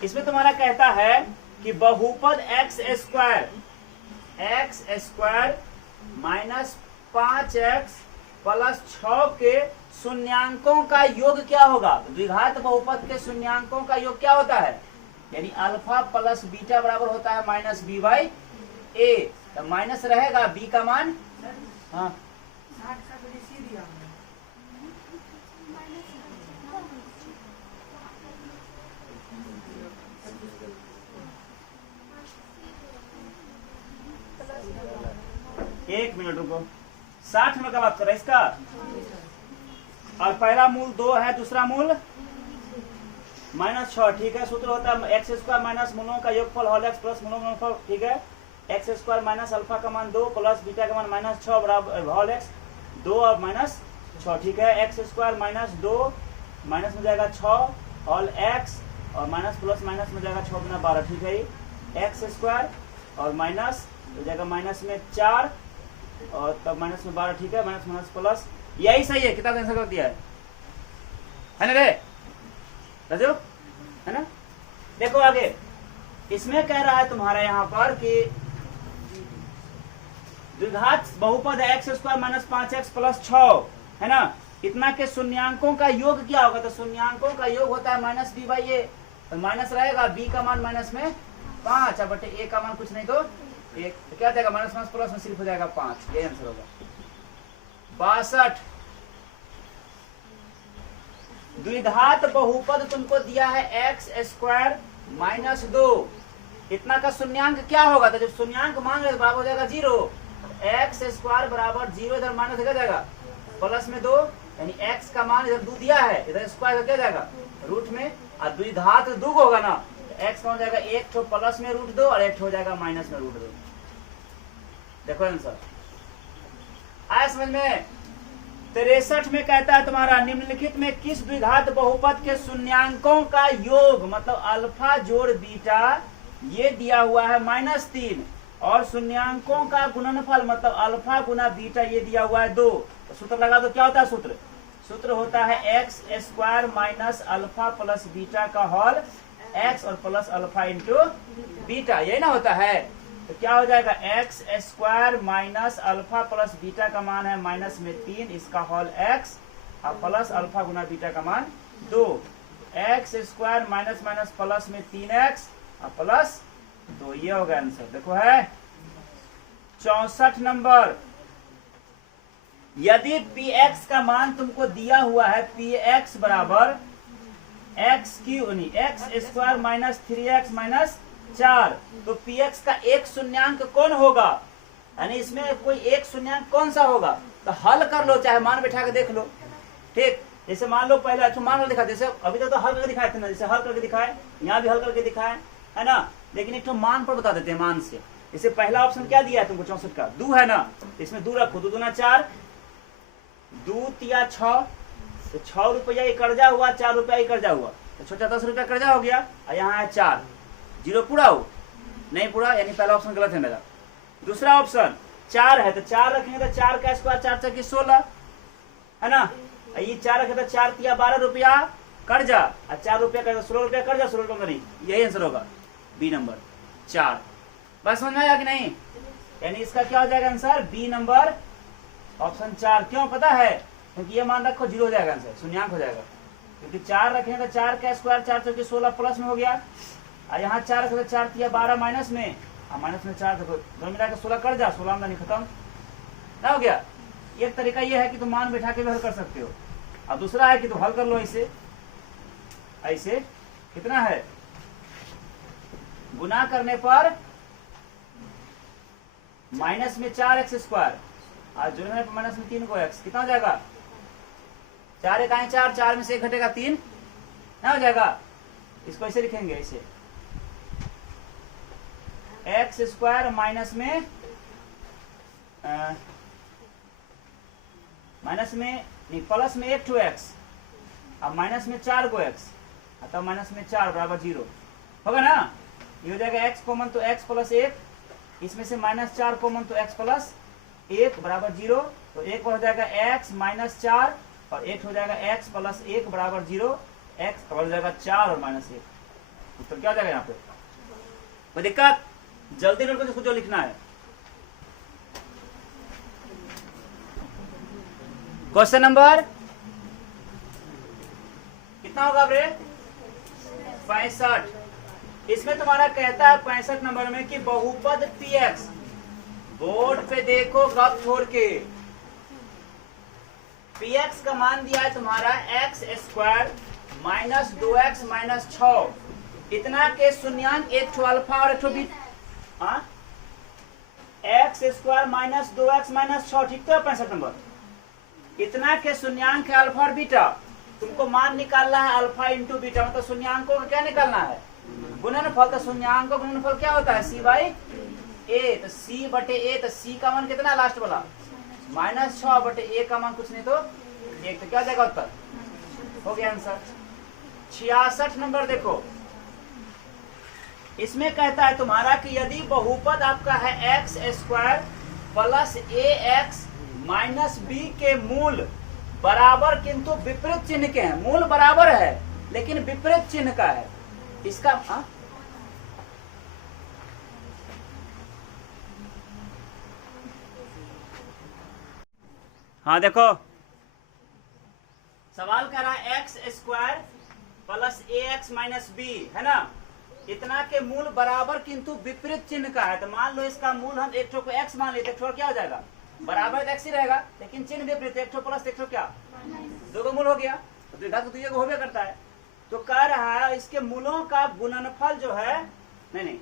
इसमें तुम्हारा कहता है कि बहुपद x square minus 5x plus 6 के शून्यांकों का योग क्या होगा। द्विघात बहुपद के शून्यांकों का योग क्या होता है, यानी अल्फा प्लस बीटा बराबर होता है माइनस बी बाई ए, तो माइनस रहेगा बी का मान, हाँ एक मिनट रुको, 60 में का बात कर रहा है इसका, और पहला मूल 2 है, दूसरा मूल -6, ठीक है। सूत्र होता है एक्स स्क्वायर माइनस मूलों का योगफल होल एक्स प्लस मूलों का योगफल, ठीक है। एक्स स्क्वायर माइनस अल्फा का मान 2 प्लस बीटा का मान -6 बराबर होल एक्स 2 और -6, ठीक है। एक्स स्क्वायर माइनस 2 माइनस में जाएगा 6 होल एक्स और माइनस प्लस माइनस में जाएगा 6 गुना 12, ठीक है। एक्स स्क्वायर और माइनस हो जाएगा माइनस में 4 और तब माइनस में 12, ठीक है, माइनस प्लस, यही सही है, किताब आंसर कर दिया है ना रे राजू, है ना। देखो आगे इसमें कह रहा है तुम्हारा यहाँ पर कि द्विघात बहुपद x square minus 5x plus 6 है ना, इतना के शून्यांकों का योग क्या होगा, तो शून्यांकों का योग होता है माइनस बी बाई ए, तो माइनस रहेगा बी का मान माइनस में 5 बटे ए का मान कुछ नहीं तो 1, तो क्या जाएगा माइनस प्लस में सिर्फ हो जाएगा 5, ये आंसर होगा। 62, द्विघात बहुपद तुमको दिया है एक्स स्क्वायर माइनस 2, इतना का शून्यांक क्या होगा, तो जब शून्यांक मांगे तो बराबर हो जाएगा 0, एक्स स्क्वायर बराबर 0, इधर माइनस हो जाएगा प्लस में 2 यानी x का मान इधर 2 दिया है, इधर स्क्वायर क्या जाएगा रूट में, और द्विघात 2 होगा ना, x का हो जाएगा एक ठो प्लस में रूट 2 और एक ठो हो जाएगा माइनस में रूट 2। देखो आंसर आया समझ में। 63 में कहता है तुम्हारा निम्नलिखित में किस द्विघात बहुपद के शून्यांकों का योग, मतलब अल्फा जोड़ बीटा ये दिया हुआ है -3, और शून्यांकों का गुणनफल मतलब अल्फा गुना बीटा ये दिया हुआ है 2। तो सूत्र लगा दो, क्या होता है सूत्र? सूत्र होता है x square minus alpha plus beta का होल एक्स और प्लस अल्फा इंटू बीटा, यही ना होता है। तो क्या हो जाएगा x square minus alpha plus beta का मान है -3, इसका होल एक्स और प्लस अल्फा गुना बीटा का मान 2। X square minus minus plus में 3x और प्लस 2, ये होगा आंसर। देखो है 64 नंबर, यदि px का मान तुमको दिया हुआ है px बराबर एक्स क्यू यानी x square minus 3x minus 4, तो px का एक शून्यांक कौन होगा, यानी इसमें कोई एक शून्यांक कौन सा होगा? तो हल कर लो, चाहे मान बैठा के देख लो। ठीक, जैसे मान लो पहले अच्छा मान लो दिखा, जैसे अभी तो हल करके दिखाए थे ना, जैसे हल करके दिखाए, यहाँ भी हल करके दिखाए है ना, लेकिन एक तो मान पर बता देते हैं मान से। जैसे पहला ऑप्शन क्या दिया है तुमको 64 का 2 है ना, इसमें 2 रखो, 2 दूना 4, 2 तिया 6, तो 6 रुपया ये कर्जा हुआ, 4 रुपया ये कर्जा हुआ, तो छोटा 10 रुपया कर्जा हो गया, और यहाँ है 4, 0 पूरा हो नहीं पूरा, यानी पहला ऑप्शन गलत है मेरा। दूसरा ऑप्शन 4 है, तो 4 रखेंगे तो 4 का स्क्वायर 4 4 16 है ना, ये 4 रखे तो 4 तिया 12 रुपया कर्जा, और 4 रुपया का 16 रुपया कर्जा, 16 रुपया नहीं, यही आंसर होगा बी नंबर 4। बस समझ में आया कि नहीं? यानी इसका क्या हो जाएगा आंसर बी नंबर ऑप्शन 4। क्यों पता है? क्योंकि ये मान रखो 0 हो जाएगा आंसर, शून्यांक हो जाएगा, क्योंकि 4 रखें तो 4 का स्क्वायर 4 चौके 16 प्लस में हो गया, और यहाँ 4 रखे तो 4 तिया 12 माइनस में, और माइनस में 4 देखो दोनों मिला के 16 कर जा, 16 में नहीं खत्म ना हो गया। एक तरीका ये है कि तुम मान बैठा के भी हल कर सकते हो, और दूसरा है कि तुम हल कर लो ऐसे, ऐसे कितना है गुना करने पर माइनस में 4x स्क्वायर और जोड़ने पर माइनस में 3 को x, कितना हो जाएगा 4 एक आए 4, 4 में से 1 घटेगा 3 ना हो जाएगा। इसको ऐसे लिखेंगे, ऐसे एक्स स्क्वायर माइनस में नहीं प्लस में 1 x और माइनस में 4 को x, अतः माइनस में 4 बराबर 0 होगा ना। ये हो जाएगा x कॉमन तो x प्लस 1, इसमें से -4 कॉमन तो x प्लस 1 बराबर 0, तो 1 हो जाएगा x माइनस 4 और 1 हो जाएगा x प्लस 1 बराबर 0, x हो जाएगा 4 और -1। उत्तर क्या हो जाएगा यहाँ पे? कोई दिक्कत? जल्दी नोट करो जो लिखना है। क्वेश्चन नंबर कितना होगा रे? 65। इसमें तुम्हारा कहता है 65 नंबर में कि बहुपद px, बोर्ड पे देखो गप छोड़ के, px का मान दिया है तुम्हारा x square minus 2x minus 6, इतना के शून्यांक एक ठो अल्फा और एक ठो beta, x square minus 2x minus 6, ठीक तो 65 नंबर, इतना के शून्यांक है अल्फा और बीटा, तुमको मान निकालना है अल्फा इंटू बीटा, मतलब शून्यांकों का क्या निकालना है गुणनफल। तो शून्यांकों का गुणनफल क्या होता है c बाई ए, तो c बटे ए, तो c का मान कितना लास्ट वाला -6 बटे ए का मान कुछ नहीं तो 1, तो क्या जाएगा उत्तर? हो गया आंसर। 66 नंबर देखो, इसमें कहता है तुम्हारा कि यदि बहुपद आपका है एक्स स्क्वायर प्लस ए एक्स माइनस बी के मूल बराबर किंतु विपरीत चिन्ह के हैं, मूल बराबर है लेकिन विपरीत चिन्ह का है, इसका हाँ देखो सवाल कर रहा है एक्स स्क्वायर प्लस ए एक्स माइनस बी है ना, इतना के मूल बराबर किंतु विपरीत चिन्ह का है। तो मान लो इसका मूल हम एक ठो को x मान लेते, एक ठो क्या हो जाएगा बराबर x ही रहेगा, लेकिन चिन्ह विपरीत, एक ठो प्लस एक ठो क्या, दो का मूल हो गया, तो द्विघात तुझे को होबे करता है। तो कह रहा है इसके मूलों का गुणनफल जो है नहीं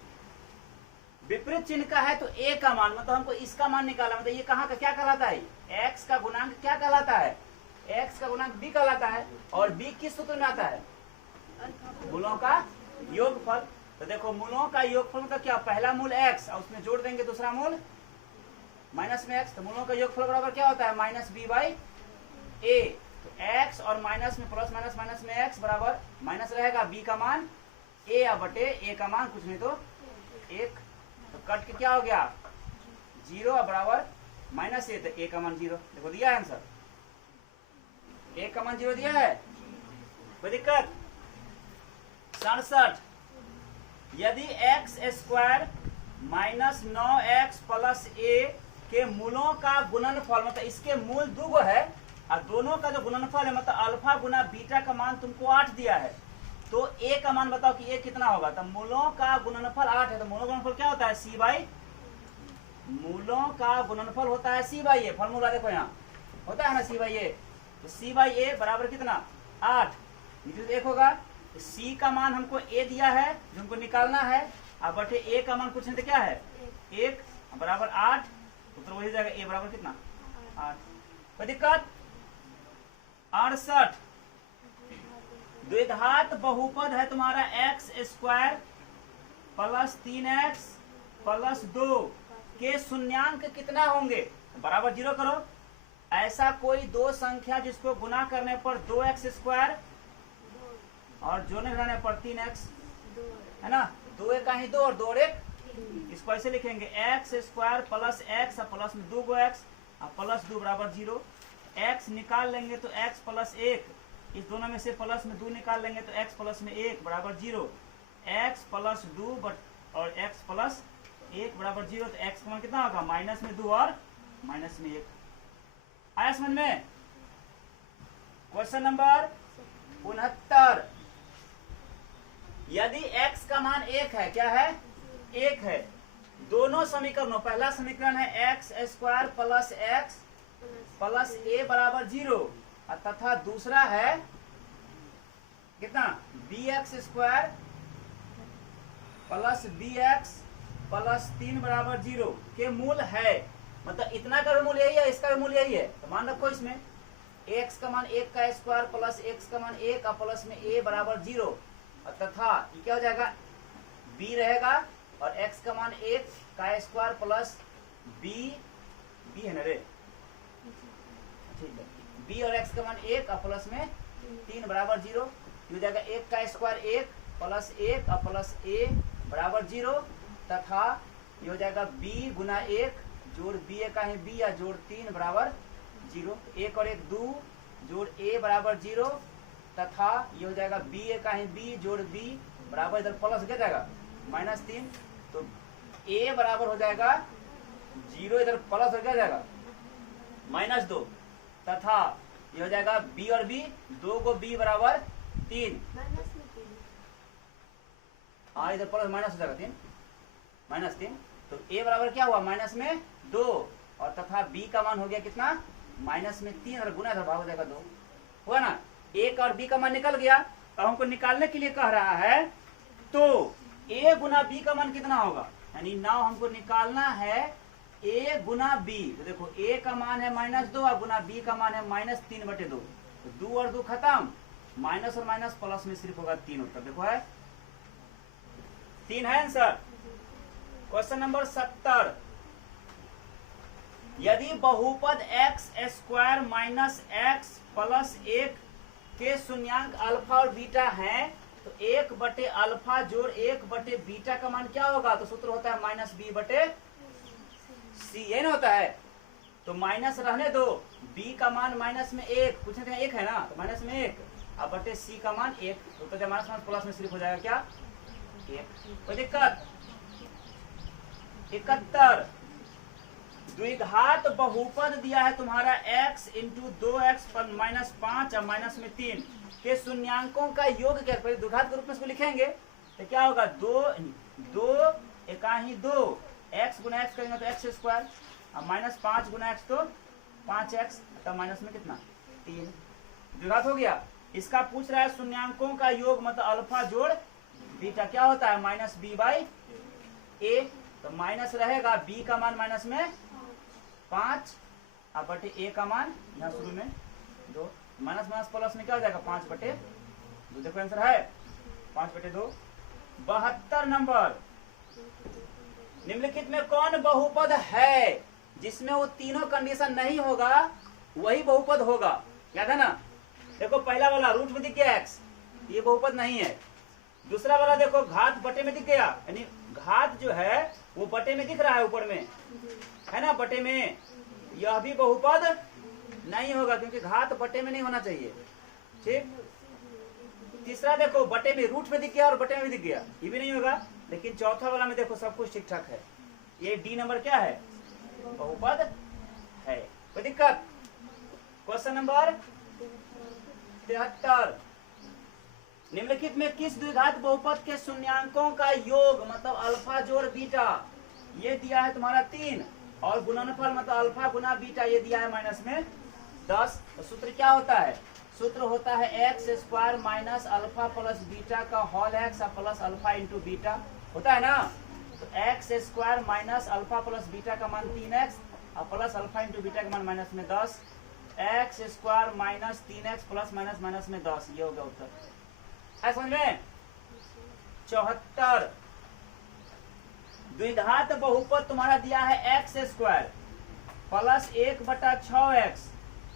विपरीत चिन्ह का है, तो a का मान मतलब हमको इसका मान निकाला, मतलब ये कहाँ का क्या कहलाता है, x का गुणांक क्या कहलाता है x का गुणांक b कहलाता है। और b किस सूत्र में आता है? मूलों का योगफल। तो देखो मूलों का योगफल मतलब क्या, पहला मूल x और उसमें जोड़ देंगे दूसरा मूल माइनस में x, तो मूलों का योगफल बराबर क्या होता है? Minus b by a। तो x और माइनस में प्लस माइनस माइनस में x बराबर माइनस रहेगा, b का मान a या बटे a का मान कुछ नहीं तो 1। तो कट के क्या हो गया? 0 बराबर माइनस a, तो a का मान 0। देखो दिया है आंसर, a का मान 0 दिया है, कोई दिक्कत? 67 यदि x square minus 9x plus a के मूलों का गुणनफल, मतलब इसके मूल 2 गो है और दोनों का जो गुणनफल है मतलब अल्फा गुना बीटा का मान तुमको 8 दिया है, तो a का मान बताओ कि a कितना होगा? तो मूलों का गुणनफल 8 है, तो मूलों का गुणनफल क्या होता है? c बाई, मूलों का गुणनफल होता है c बाई a। फॉर्मूला देखो यहाँ होता है ना c बाई a, तो c बाई a बराबर कितना? 8। नीचे तो 1 होगा, c का मान हमको a दिया है जो हमको निकालना है, अब बटे a का मान कुछ नहीं तो क्या है? 1 बराबर 8। उत्तर वही जाएगा, a बराबर कितना? 8। कोई दिक्कत? 68 द्विघात बहुपद है तुम्हारा x square plus 3x plus 2 के शून्यांक कितना होंगे? बराबर 0 करो। ऐसा कोई दो संख्या जिसको गुना करने पर 2x स्क्वायर और जोड़ने घटाने पर 3x, है ना? 2 एक का ही 2 और 2 और 1, इसको ऐसे लिखेंगे एक्स स्क्वायर प्लस x और प्लस में 2 गो x और प्लस 2 बराबर 0। x निकाल लेंगे तो x प्लस 1, इस दोनों में से प्लस में 2 निकाल लेंगे तो x प्लस में 1 बराबर 0। x प्लस 2 और x प्लस 1 बराबर 0, तो x का मान कितना होगा? माइनस में 2 और माइनस में 1। आया समझ में? क्वेश्चन नंबर 69 यदि x का मान 1 है, क्या है? 1 है, दोनों समीकरणों, पहला समीकरण है x square plus x plus a बराबर 0 तथा दूसरा है कितना? bx square plus bx plus 3 बराबर 0 के मूल है, मतलब इतना का भी मूल यही है, इसका भी मूल यही है। तो मान रखो इसमें x का मान 1 का स्क्वायर प्लस x का मान 1 और प्लस में a बराबर 0 तथा ये क्या हो जाएगा? b रहेगा और x का मान 1 का स्क्वायर प्लस b है ना रे, ठीक है, b और x का मान 1 और प्लस में 3 बराबर 0, हो जाएगा 1 का स्क्वायर 1 प्लस 1 और प्लस a बराबर 0 तथा ये हो जाएगा b गुना 1 जोड़ b का ही b या जोड़ 3 बराबर 0। 1 और 1 2 जोड़ a बराबर 0 तथा ये हो जाएगा b का ही b जोड़ b बराबर, इधर प्लस क्या जाएगा? माइनस 3, तो a बराबर हो जाएगा 0, इधर प्लस हो क्या जाएगा? माइनस 2 तथा ये हो जाएगा b और b, 2 को b बराबर 3, हाँ इधर प्लस माइनस हो जाएगा 3, माइनस 3, तो a बराबर क्या हुआ? माइनस में 2 और तथा b का मान हो गया कितना? माइनस में 3 और गुना इधर भाग हो जाएगा 2, हुआ ना? a और b का मान निकल गया। अब हमको निकालने के लिए कह रहा है तो a गुना b का मान कितना होगा? यानी नाउ हमको निकालना है a गुना b। तो देखो a का मान है -2 और गुना b का मान है -3/2, तो 2 और 2 खत्म, माइनस और माइनस प्लस में सिर्फ होगा 3। उत्तर देखो है 3 है आंसर। क्वेश्चन नंबर 70 यदि बहुपद x square minus x plus 1 के शून्यांक अल्फा और बीटा हैं तो 1 बटे अल्फा जोड़ 1 बटे बीटा का मान क्या होगा? तो सूत्र होता है माइनस बी बटे सी, ये ना होता है। तो माइनस रहने दो, b का मान माइनस में 1, पूछे थे 1 है ना, तो माइनस में 1 अब बटे c का मान 1, तो माइनस माइनस प्लस में सिर्फ हो जाएगा क्या? 1। कोई दिक्कत? 71 द्विघात बहुपद दिया है तुम्हारा x इंटू 2x माइनस 5 और माइनस में 3 के शून्यांकों का योग क्या? पहले द्विघात के रूप में इसको लिखेंगे तो क्या होगा? 2 एका ही 2 x गुना x करेंगे तो एक्स स्क्वायर और माइनस 5 गुना x तो 5x, तब माइनस में कितना? 3। द्विघात हो गया। इसका पूछ रहा है शून्यांकों का योग मतलब अल्फा जोड़ बीटा क्या होता है? माइनस b बाई a, तो माइनस रहेगा b का मान माइनस में 5 और बटे a का मान यहाँ शुरू में 2 माइनस माइनस प्लस में क्या हो जाएगा 5/2। देखो आंसर है 5/2। 72 नंबर, निम्नलिखित में कौन बहुपद है जिसमें वो तीनों कंडीशन नहीं होगा वही बहुपद होगा। याद है ना, देखो पहला वाला रूट में दिख गया x, ये बहुपद नहीं है। दूसरा वाला देखो घात बटे में दिख गया, यानी घात जो है वो बटे में दिख रहा है ऊपर में, है ना बटे में, यह भी बहुपद नहीं होगा क्योंकि घात बटे में नहीं होना चाहिए। ठीक। तीसरा देखो बटे में रूट में दिख गया और बटे में भी दिख गया, ये भी नहीं होगा। लेकिन चौथा वाला में देखो सब कुछ ठीक ठाक है, ये डी नंबर क्या है, बहुपद है। कोई दिक्कत? क्वेश्चन नंबर 73, निम्नलिखित में किस द्विघात बहुपद के शून्यांकों का योग मतलब अल्फा जोड़ बीटा, ये दिया है तुम्हारा 3, और गुणनफल मतलब अल्फा गुना बीटा ये दिया है माइनस में 10। तो सूत्र क्या होता है, सूत्र होता है x² minus alpha plus beta का whole x plus alpha into beta, होता है ना। तो x² minus alpha plus beta का मान 3x और प्लस अल्फा इंटू बीटा का मान माइनस में 10, x² minus 3x plus minus minus में 10, ये हो गया उत्तर। है समझ में? 74, द्विघात बहुपद तुम्हारा दिया है x² प्लस 1/6x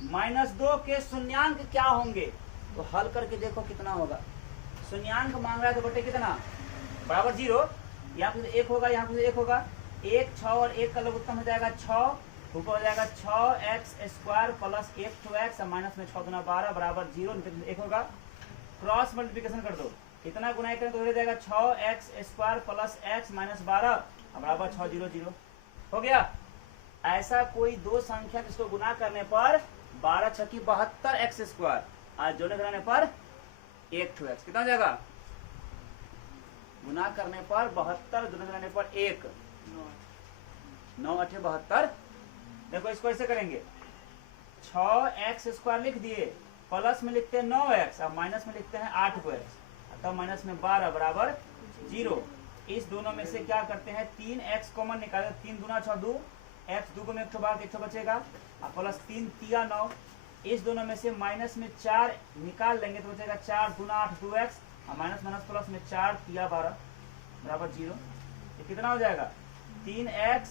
माइनस 2 के शून्यांक क्या होंगे। तो हल करके देखो कितना होगा। शून्यांक मांग रहा है तो बटे कितना बराबर 0, यहाँ पे 1 होगा, यहाँ पे 1 होगा, 1 6 और 1 का लघुत्तम हो जाएगा 6, ऊपर हो जाएगा 6x² प्लस 1x माइनस में 6 गुना 12 बराबर 0, 1 होगा। क्रॉस मल्टीप्लिकेशन कर दो, कितना गुना करें तो हो जाएगा 6x² प्लस x माइनस 12 बराबर 6 0 0 हो गया। ऐसा कोई दो संख्या जिसको गुना करने पर 12 × 72x² और जोड़ने कराने पर 1x, कितना हो जाएगा, गुना करने पर 72, जोड़ने कराने पर 1, 9 8 72। देखो इसको ऐसे करेंगे, 6x² लिख दिए, प्लस में लिखते हैं 9x और माइनस में लिखते हैं 8x, तब माइनस में 12 बराबर 0। इस दोनों में से क्या करते हैं 3x कॉमन निकाले, 3 दूना 6 2, x 2 को में 1 बार 1 बचेगा और प्लस 3 3 9। इस दोनों में से माइनस में 4 निकाल लेंगे तो बचेगा 4 दूना 8 2x और माइनस माइनस प्लस में 4 3 12 बराबर 0। ये कितना हो जाएगा 3x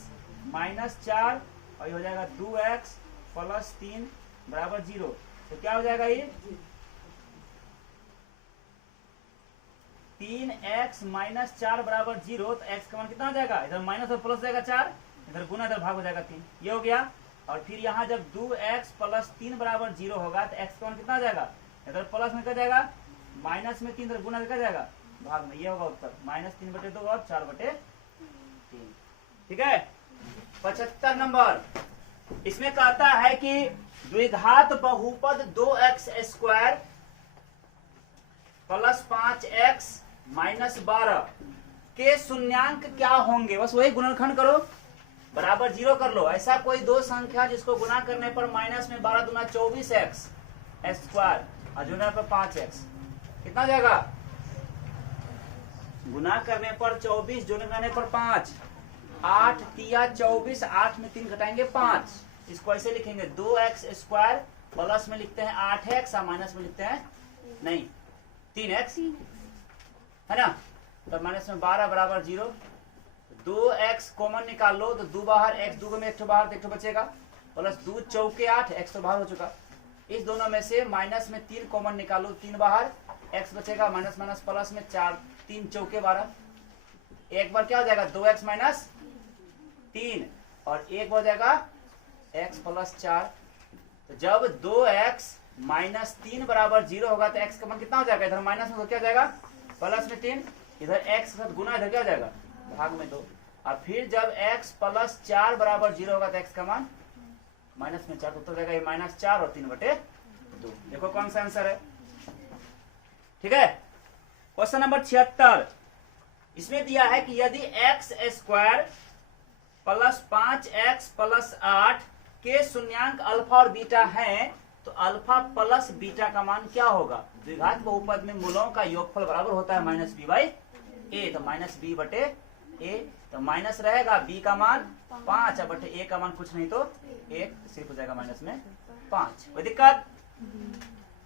माइनस 4 और ये हो जाएगा 2x प्लस 3 बराबर 0। तो क्या हो जाएगा ये 3x माइनस 4 बराबर 0। तो x का मान कितना हो जाएगा, इधर माइनस और प्लस जाएगा 4, इधर गुना इधर भाग हो जाएगा 3, ये हो गया। और फिर यहाँ जब 2x प्लस 3 बराबर 0 होगा तो x का मान कितना हो जाएगा, इधर प्लस में क्या जाएगा माइनस में 3, इधर गुना क्या जाएगा भाग में, ये होगा उत्तर -3/2 और 4/3। ठीक है। 75 नंबर, इसमें कहता है कि द्विघात बहुपद 2x² प्लस 5x माइनस 12 के शून्यांक क्या होंगे। बस वही गुणनखंड करो, बराबर 0 कर लो। ऐसा कोई दो संख्या जिसको गुना करने पर माइनस में 12 दूना 24x स्क्वायर और जोड़ने पर 5x, कितना हो जाएगा, गुना करने पर 24, जोड़ने करने पर 5, 8 3 24, 8 में 3 घटाएंगे 5। इसको ऐसे लिखेंगे 2x² प्लस में लिखते हैं 8x और माइनस में लिखते हैं नहीं 3x, है ना। तो माइनस में 12 बराबर 0, 2x कॉमन निकाल लो तो 2 बाहर, x 2 में 1 बाहर, 1 बचेगा, प्लस 2 चौके 8, x तो बाहर हो चुका। इस दोनों में से माइनस में 3 कॉमन निकालो, 3 बाहर, x बचेगा, माइनस माइनस प्लस में 4, 3 चौके 12, एक बार क्या हो जाएगा 2x माइनस 3 और एक हो जाएगा x प्लस 4। तो जब 2x माइनस 3 बराबर 0 होगा तो x का मान कितना हो जाएगा, इधर माइनस में तो क्या हो जाएगा प्लस में 3, इधर x के साथ गुना, इधर क्या हो जाएगा भाग में 2। और फिर जब x प्लस 4 बराबर 0 होगा तो x का मान माइनस में 4, तो उत्तर जाएगा -4 और 3/2। देखो कौन सा आंसर है। ठीक है। क्वेश्चन नंबर 76, इसमें दिया है कि यदि x² प्लस 5x प्लस 8 के शून्यांक अल्फा और बीटा हैं तो अल्फा प्लस बीटा का मान क्या होगा। द्विघात बहुपद में मूलों का योगफल बराबर होता है -b/a, तो -b/a, तो माइनस रहेगा b का मान 5 बटे a का मान कुछ नहीं तो 1, सिर्फ हो जाएगा माइनस में 5। कोई दिक्कत।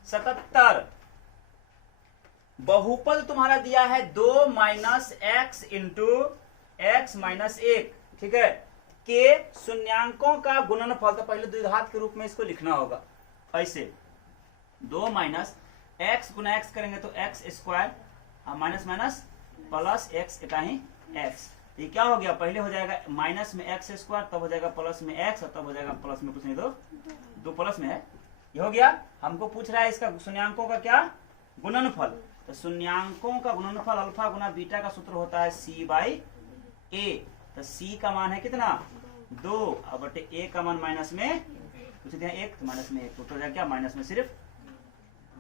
77। बहुपद तुम्हारा दिया है 2 minus x into x minus 1, ठीक है, के शून्यांकों का गुणनफल। तो पहले द्विघात के रूप में इसको लिखना होगा ऐसे, 2 माइनस एक्स गुना एक्स करेंगे तो x square minus minus plus x इकाई एक्स। ये क्या हो गया, पहले हो जाएगा माइनस में एक्स स्क्वायर, तब हो जाएगा प्लस में एक्स, और तब हो जाएगा प्लस में कुछ नहीं, दो प्लस में है। ये हो गया। हमको पूछ रहा है इसका शून्यांकों का क्या गुणनफल। तो शून्यांकों का गुणनफल अल्फा गुना बीटा का सूत्र होता है सी बाई ए। तो सी का मान है कितना 2, अब बटे ए का मान माइनस में कुछ दिया 1, तो माइनस में 1, तो हो जाएगा क्या माइनस में सिर्फ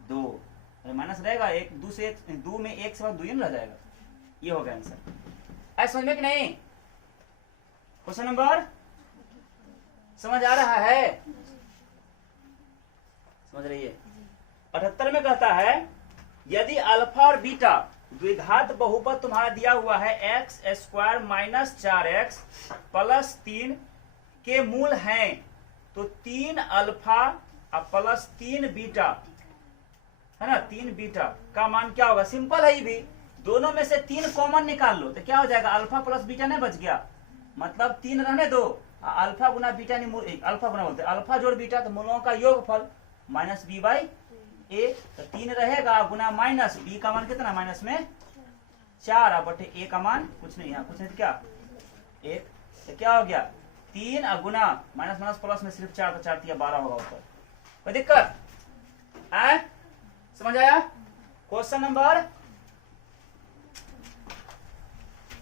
2, माइनस रहेगा 1, 2 से 2 में 1 से बाद 2 ही रह जाएगा। ये हो गया आंसर। ऐसा समझ में कि नहीं? क्वेश्चन नंबर समझ आ रहा है? समझ रही है। 78 में कहता है यदि अल्फा और बीटा द्विघात बहुपद तुम्हारा दिया हुआ है x square minus 4x plus 3 के मूल हैं, तो 3 अल्फा और प्लस 3 बीटा है ना, 3 बीटा का मान क्या होगा। सिंपल है ये भी, दोनों में से 3 कॉमन निकाल लो तो क्या हो जाएगा, अल्फा प्लस बीटा नहीं बच गया, मतलब 3 रहने दो, अल्फा गुना बीटा नहीं, अल्फा गुना बोलते अल्फा जोड़ बीटा, तो मूलों का योगफल माइनस बी बाई ए। तो 3 रहेगा गुना माइनस बी का मान कितना, माइनस में 4, अब बटे ए का मान कुछ नहीं, यहाँ कुछ नहीं, क्या 1। तो क्या हो गया 3 गुना माइनस माइनस प्लस में सिर्फ 4, तो 4 दिया 12 होगा ऊपर। कोई दिक्कत है? समझ आया? क्वेश्चन नंबर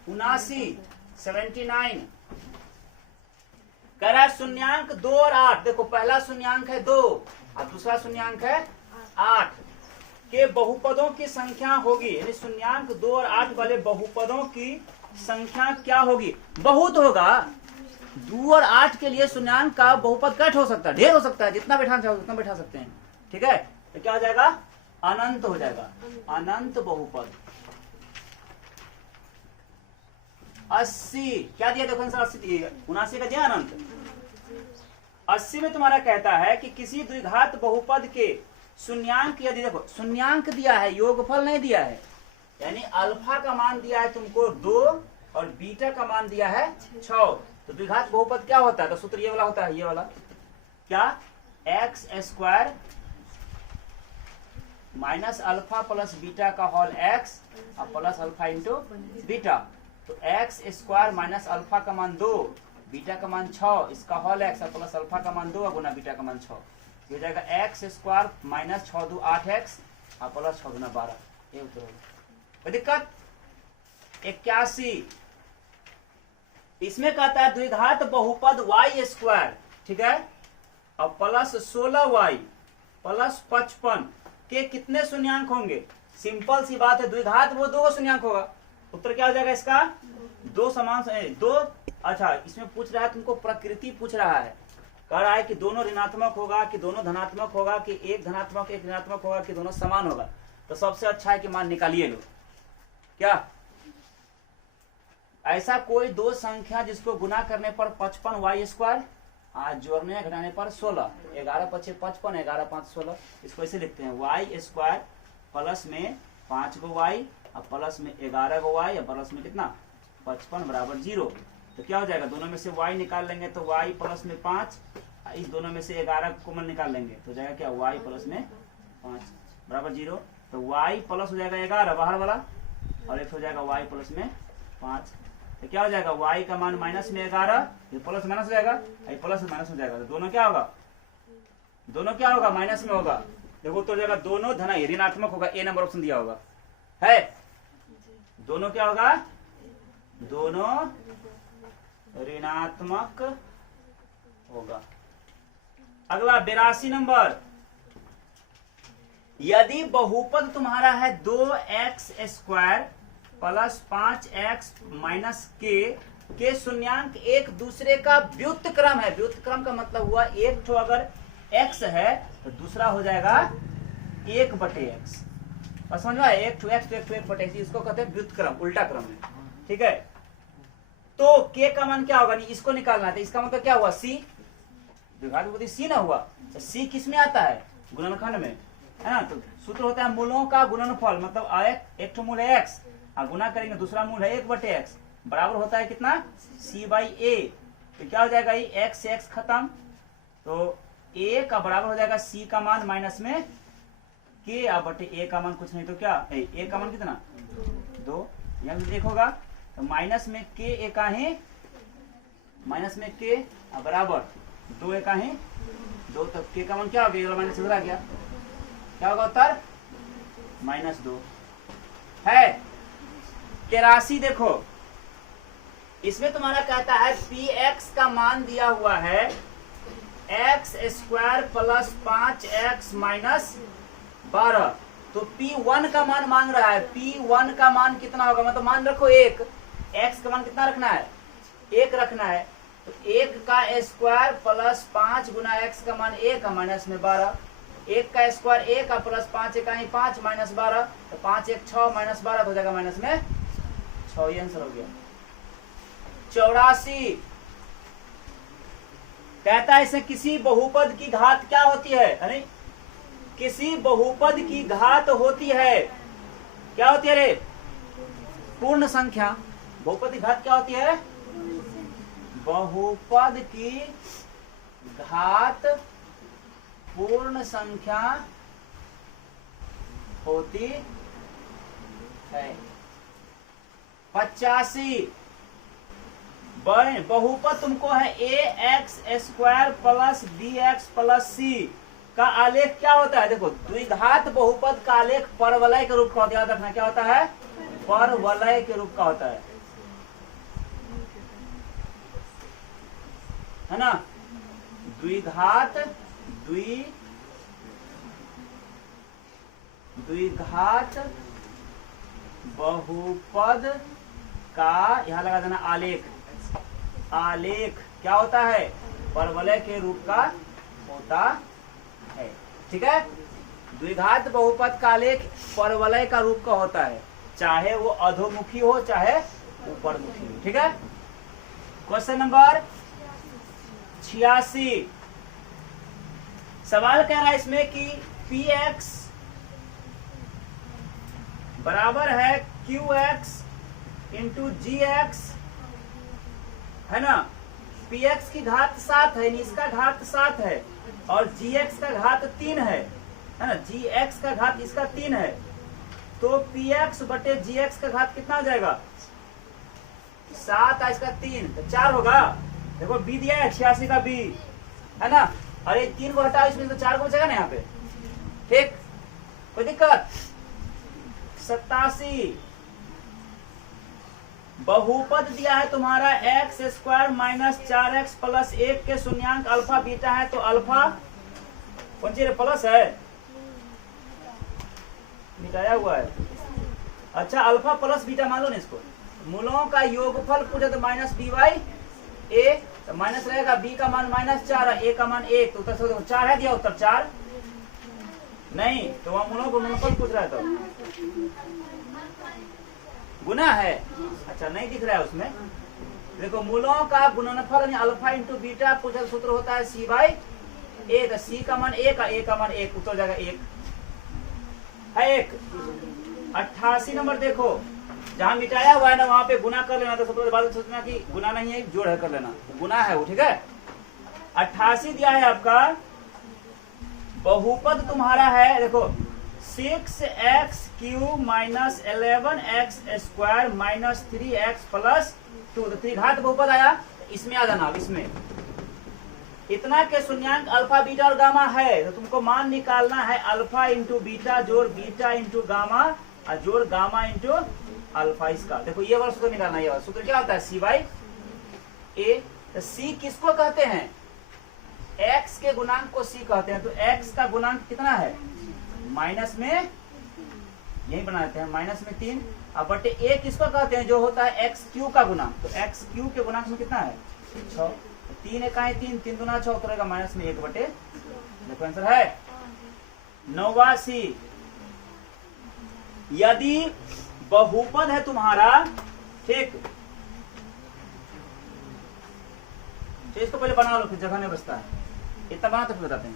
79 कह रहा है शून्यांक 2 और 8, देखो पहला शून्यांक है 2 और दूसरा शून्यांक है 8 के बहुपदों की संख्या होगी, यानी शून्यांक 2 और 8 वाले बहुपदों की संख्या क्या होगी, बहुत होगा। 2 और 8 के लिए शून्यांक का बहुपद कैट हो सकता है, ढेर हो सकता है, जितना बैठा चाहो उतना बैठा सकते हैं, ठीक है। तो क्या हो जाएगा, अनंत हो जाएगा, अनंत बहुपद। 80 क्या दिया, देखो आंसर 80 दिएगा, 79 का दिया अनंत। 80 में तुम्हारा कहता है कि किसी द्विघात बहुपद के शून्यांक, यदि देखो शून्यांक दिया है, योगफल नहीं दिया है, यानी अल्फा का मान दिया है तुमको 2 और बीटा का मान दिया है 6, तो द्विघात बहुपद क्या होता है, तो सूत्र ये वाला होता है, ये वाला क्या, x square minus alpha plus beta का होल एक्स और प्लस अल्फा इंटू बीटा। तो एक्स स्क्वायर माइनस अल्फा का मान 2, बीटा का मान 6, इसका होल एक्स और प्लस अल्फा का मान 2 गुना बीटा का मान 6, हो जाएगा एक्स स्क्वायर माइनस 6 2 8x और प्लस 6 गुना 12। ये उत्तर होगा। कोई दिक्कत? 81 इसमें कहता है द्विघात बहुपद y स्क्वायर, ठीक है, और प्लस 16y प्लस 55 के कितने शून्यांक होंगे। सिंपल सी बात है, द्विघात वो 2 शून्यांक होगा, उत्तर क्या हो जाएगा इसका, 2 समान 2। अच्छा इसमें पूछ रहा है तुमको, प्रकृति पूछ रहा है, कह रहा है कि दोनों ऋणात्मक होगा कि दोनों धनात्मक होगा कि एक धनात्मक एक ऋणात्मक होगा कि दोनों समान होगा। तो सबसे अच्छा है कि मान निकालिए लो। क्या ऐसा कोई 2 संख्या जिसको गुना करने पर 55 वाई स्क्वायर, आज जोड़ने घटाने पर 16, 11 पचे 55, 11 5 16, इसको ऐसे लिखते हैं वाई स्क्वायर प्लस में 5 गो वाई और प्लस में 11 गो वाई और प्लस में कितना 55 बराबर 0। तो क्या हो जाएगा, दोनों में से y निकाल लेंगे तो y प्लस में 5, इस दोनों में से 11 कॉमन निकाल लेंगे तो जाएगा क्या, y प्लस में 5 बराबर 0। तो y प्लस हो जाएगा 11 बाहर वाला, और एक हो जाएगा y प्लस में 5। तो क्या हो जाएगा, y का मान माइनस में 11, ये प्लस माइनस हो जाएगा, ये प्लस माइनस हो जाएगा, तो दोनों क्या होगा, दोनों क्या होगा, माइनस में होगा। देखो तो हो जाएगा दोनों धना ऋणात्मक होगा, ए नंबर ऑप्शन दिया होगा है, दोनों क्या होगा, दोनों ऋणात्मक होगा। अगला 82 नंबर, यदि बहुपद तुम्हारा है 2x square plus 5x minus के शून्यांक एक दूसरे का व्युत्क्रम है। व्युत्क्रम का मतलब हुआ एक तो अगर x है तो दूसरा हो जाएगा 1/x, और समझ में आया, 1 to x तो 1/x, इसको कहते हैं व्युत्क्रम, उल्टा क्रम में, ठीक है। तो k का मान क्या होगा, नहीं इसको निकालना है, इसका मतलब क्या हुआ, c, द्विघात बहुपदी c ना हुआ, तो c किस में आता है, गुणनखंड में, है ना। तो सूत्र होता है मूलों का गुणनफल, मतलब एक तो मूल है x, गुना करेंगे दूसरा मूल है 1/x, बराबर होता है कितना c/a। तो क्या हो जाएगा ये x से x खत्म, तो a का बराबर हो जाएगा c का मान माइनस में k बटे a का मान कुछ नहीं तो क्या a का मान कितना 2, यहाँ भी देखोगा तो माइनस में k एका ही, माइनस में k बराबर 2 एका ही 2, तब k का मान क्या हो गया, माइनस इधर आ गया, क्या होगा उत्तर -2 है। 83 देखो, इसमें तुम्हारा कहता है px का मान दिया हुआ है x² प्लस 5x माइनस 12, तो p1 का मान मांग रहा है, p1 का मान कितना होगा, मतलब मान रखो 1, x का मान कितना रखना है 1 रखना है, तो 1 का स्क्वायर प्लस 5 गुना x का मान 1 माइनस में 12, 1 का स्क्वायर 1 प्लस 5 एका ही 5 माइनस 12, तो 5 1 6 माइनस 12 हो जाएगा माइनस में 6, ये आंसर हो गया। 84 कहता है इसे किसी बहुपद की घात क्या होती है, यानी किसी बहुपद की घात होती है, क्या होती है रे, पूर्ण संख्या। बहुपद की घात क्या होती है, बहुपद की घात पूर्ण संख्या होती है। 85 बहुपद तुमको है ax² plus bx plus c का आलेख क्या होता है, देखो द्विघात बहुपद का आलेख परवलय के रूप का होता है, याद रखना क्या होता है, परवलय के रूप का होता है ना। द्विघात बहुपद का यहां लगा देना आलेख, आलेख क्या होता है, परवलय के रूप का होता है, ठीक है। द्विघात बहुपद का आलेख परवलय का रूप का होता है, चाहे वो अधोमुखी हो चाहे ऊपरमुखी हो, ठीक है। क्वेश्चन नंबर 86, सवाल कह रहा है इसमें कि px बराबर है qx इंटू gx, है ना। px की घात 7 है, इसका घात 7 है, और gx का घात 3 है ना, gx का घात इसका 3 है, तो px बटे gx का घात कितना हो जाएगा 7 है, इसका 3 तो 4 होगा। देखो b दिया है 86 का b, है ना, और ये 3 को हटाओ इसमें तो 4 को बचेगा ना यहाँ पे, ठीक, कोई दिक्कत। 87 बहुपद दिया है तुम्हारा x² माइनस 4x प्लस 1 के शून्यांक अल्फा बीटा है, तो अल्फा कौन सी प्लस है, मिटाया हुआ है, अच्छा अल्फा प्लस बीटा मान लो ना इसको, मूलों का योगफल पूछे तो माइनस b/a, तो माइनस रहेगा, b का मान -4 है, a का मान 1, तो उत्तर 4 है, दिया उत्तर 4 नहीं, तो वहां मूलों को गुणनफल पूछ रहा है, तो गुना है, अच्छा नहीं दिख रहा है उसमें, देखो मूलों का गुणनफल यानी अल्फा इंटू बीटा पूछा, सूत्र होता है c/a, तो c का मान 1 a का मान 1, उत्तर जाएगा 1 है 1। 88 नंबर देखो, जहां मिटाया हुआ है ना वहां पे गुना कर लेना, तो सबसे बाद सोचना कि गुना नहीं है जोड़ है कर लेना, गुना है वो, ठीक है। 88 दिया है आपका, बहुपद तुम्हारा है देखो 6x³ minus 11x² minus 3x plus 2, तो त्रिघात बहुपद आया, इसमें आ जाना, इसमें इतना के शून्यांक अल्फा बीटा और गामा है, तो तुमको मान निकालना है अल्फा इंटू बीटा जोड़ बीटा इंटू गामा और जोड़ गामा इंटू अल्फा, इसका देखो ये वाला सूत्र निकालना, ये वाला सूत्र क्या होता है c/a, तो c किसको कहते हैं, x के गुणांक को c कहते हैं, तो x का गुणांक कितना है माइनस में, यही बनाते हैं माइनस में 3, अब बटे a किसको कहते हैं, जो होता है x³ का गुणांक, तो x³ के गुणांक में कितना है 6, 3 एका ही 3, 3 दूना 6 उतरेगा माइनस में 1 बटे, देखो आंसर है 89। यदि बहुपद है तुम्हारा, ठीक, तो इसको पहले बना लो, फिर जगह नहीं बचता है, इतना बना तो फिर बताते हैं।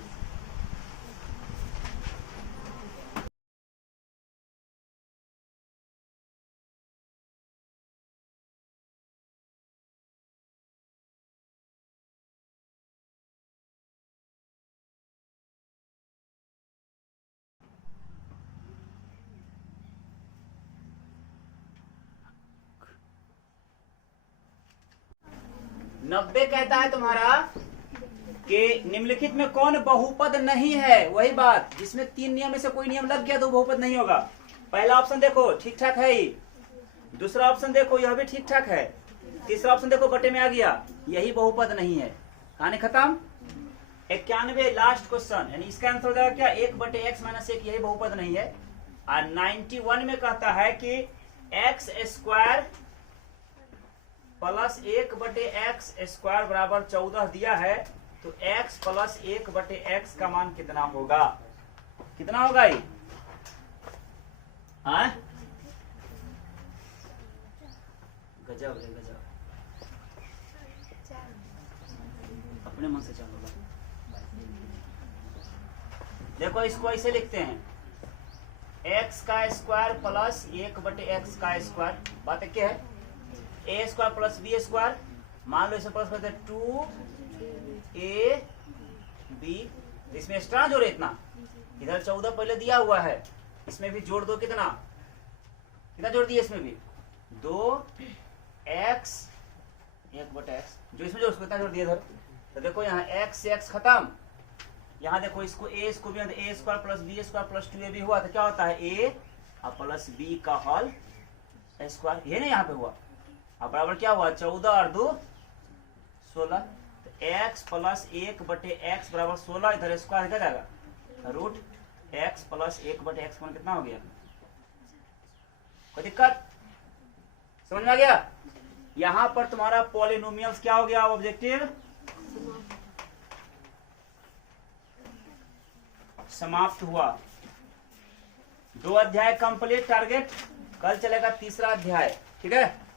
90 कहता है तुम्हारा कि निम्नलिखित में कौन बहुपद नहीं है, वही बात जिसमें 3 नियम में से कोई नियम लग गया तो बहुपद नहीं होगा। पहला ऑप्शन देखो ठीक ठाक है ही, दूसरा ऑप्शन देखो यह भी ठीक ठाक है, तीसरा ऑप्शन देखो बटे में आ गया, यही बहुपद नहीं है। कहानी खत्म। 91 लास्ट क्वेश्चन, यानी इसका आंसर हो जाएगा क्या, 1/x-1, यही बहुपद नहीं है। और 91 में कहता है कि x² प्लस 1/x² बराबर 14 दिया है, तो x प्लस 1/x का मान कितना होगा, कितना होगा ये? हाँ गजब है गजब, अपने मन से चलो। देखो इसको ऐसे लिखते हैं, x² प्लस 1/x², बात क्या है, a² प्लस b², मान लो इसे प्लस करते हैं 2ab, इसमें एक्स्ट्रा जोड़े इतना, इधर 14 पहले दिया हुआ है, इसमें भी जोड़ दो, कितना कितना जोड़ दिए, इसमें भी 2x 1/x, जो इसमें जो उसको कितना जोड़ दिया इधर। तो देखो यहाँ x से x खत्म, यहाँ देखो इसको a, इसको भी a² plus b² plus 2ab हुआ, तो क्या होता है a और प्लस b का होल स्क्वायर, ये नहीं यहाँ पे हुआ, अब बराबर क्या हुआ 14 और 2 16, तो x प्लस 1/x बराबर 16, इधर स्क्वायर क्या जाएगा, रूट x प्लस 1/x कितना हो गया। कोई दिक्कत समझ में आ गया। यहां पर तुम्हारा पॉलिनोमियल्स क्या हो गया, ऑब्जेक्टिव समाप्त हुआ। 2 अध्याय कंप्लीट, टारगेट कल चलेगा 3रा अध्याय, ठीक है।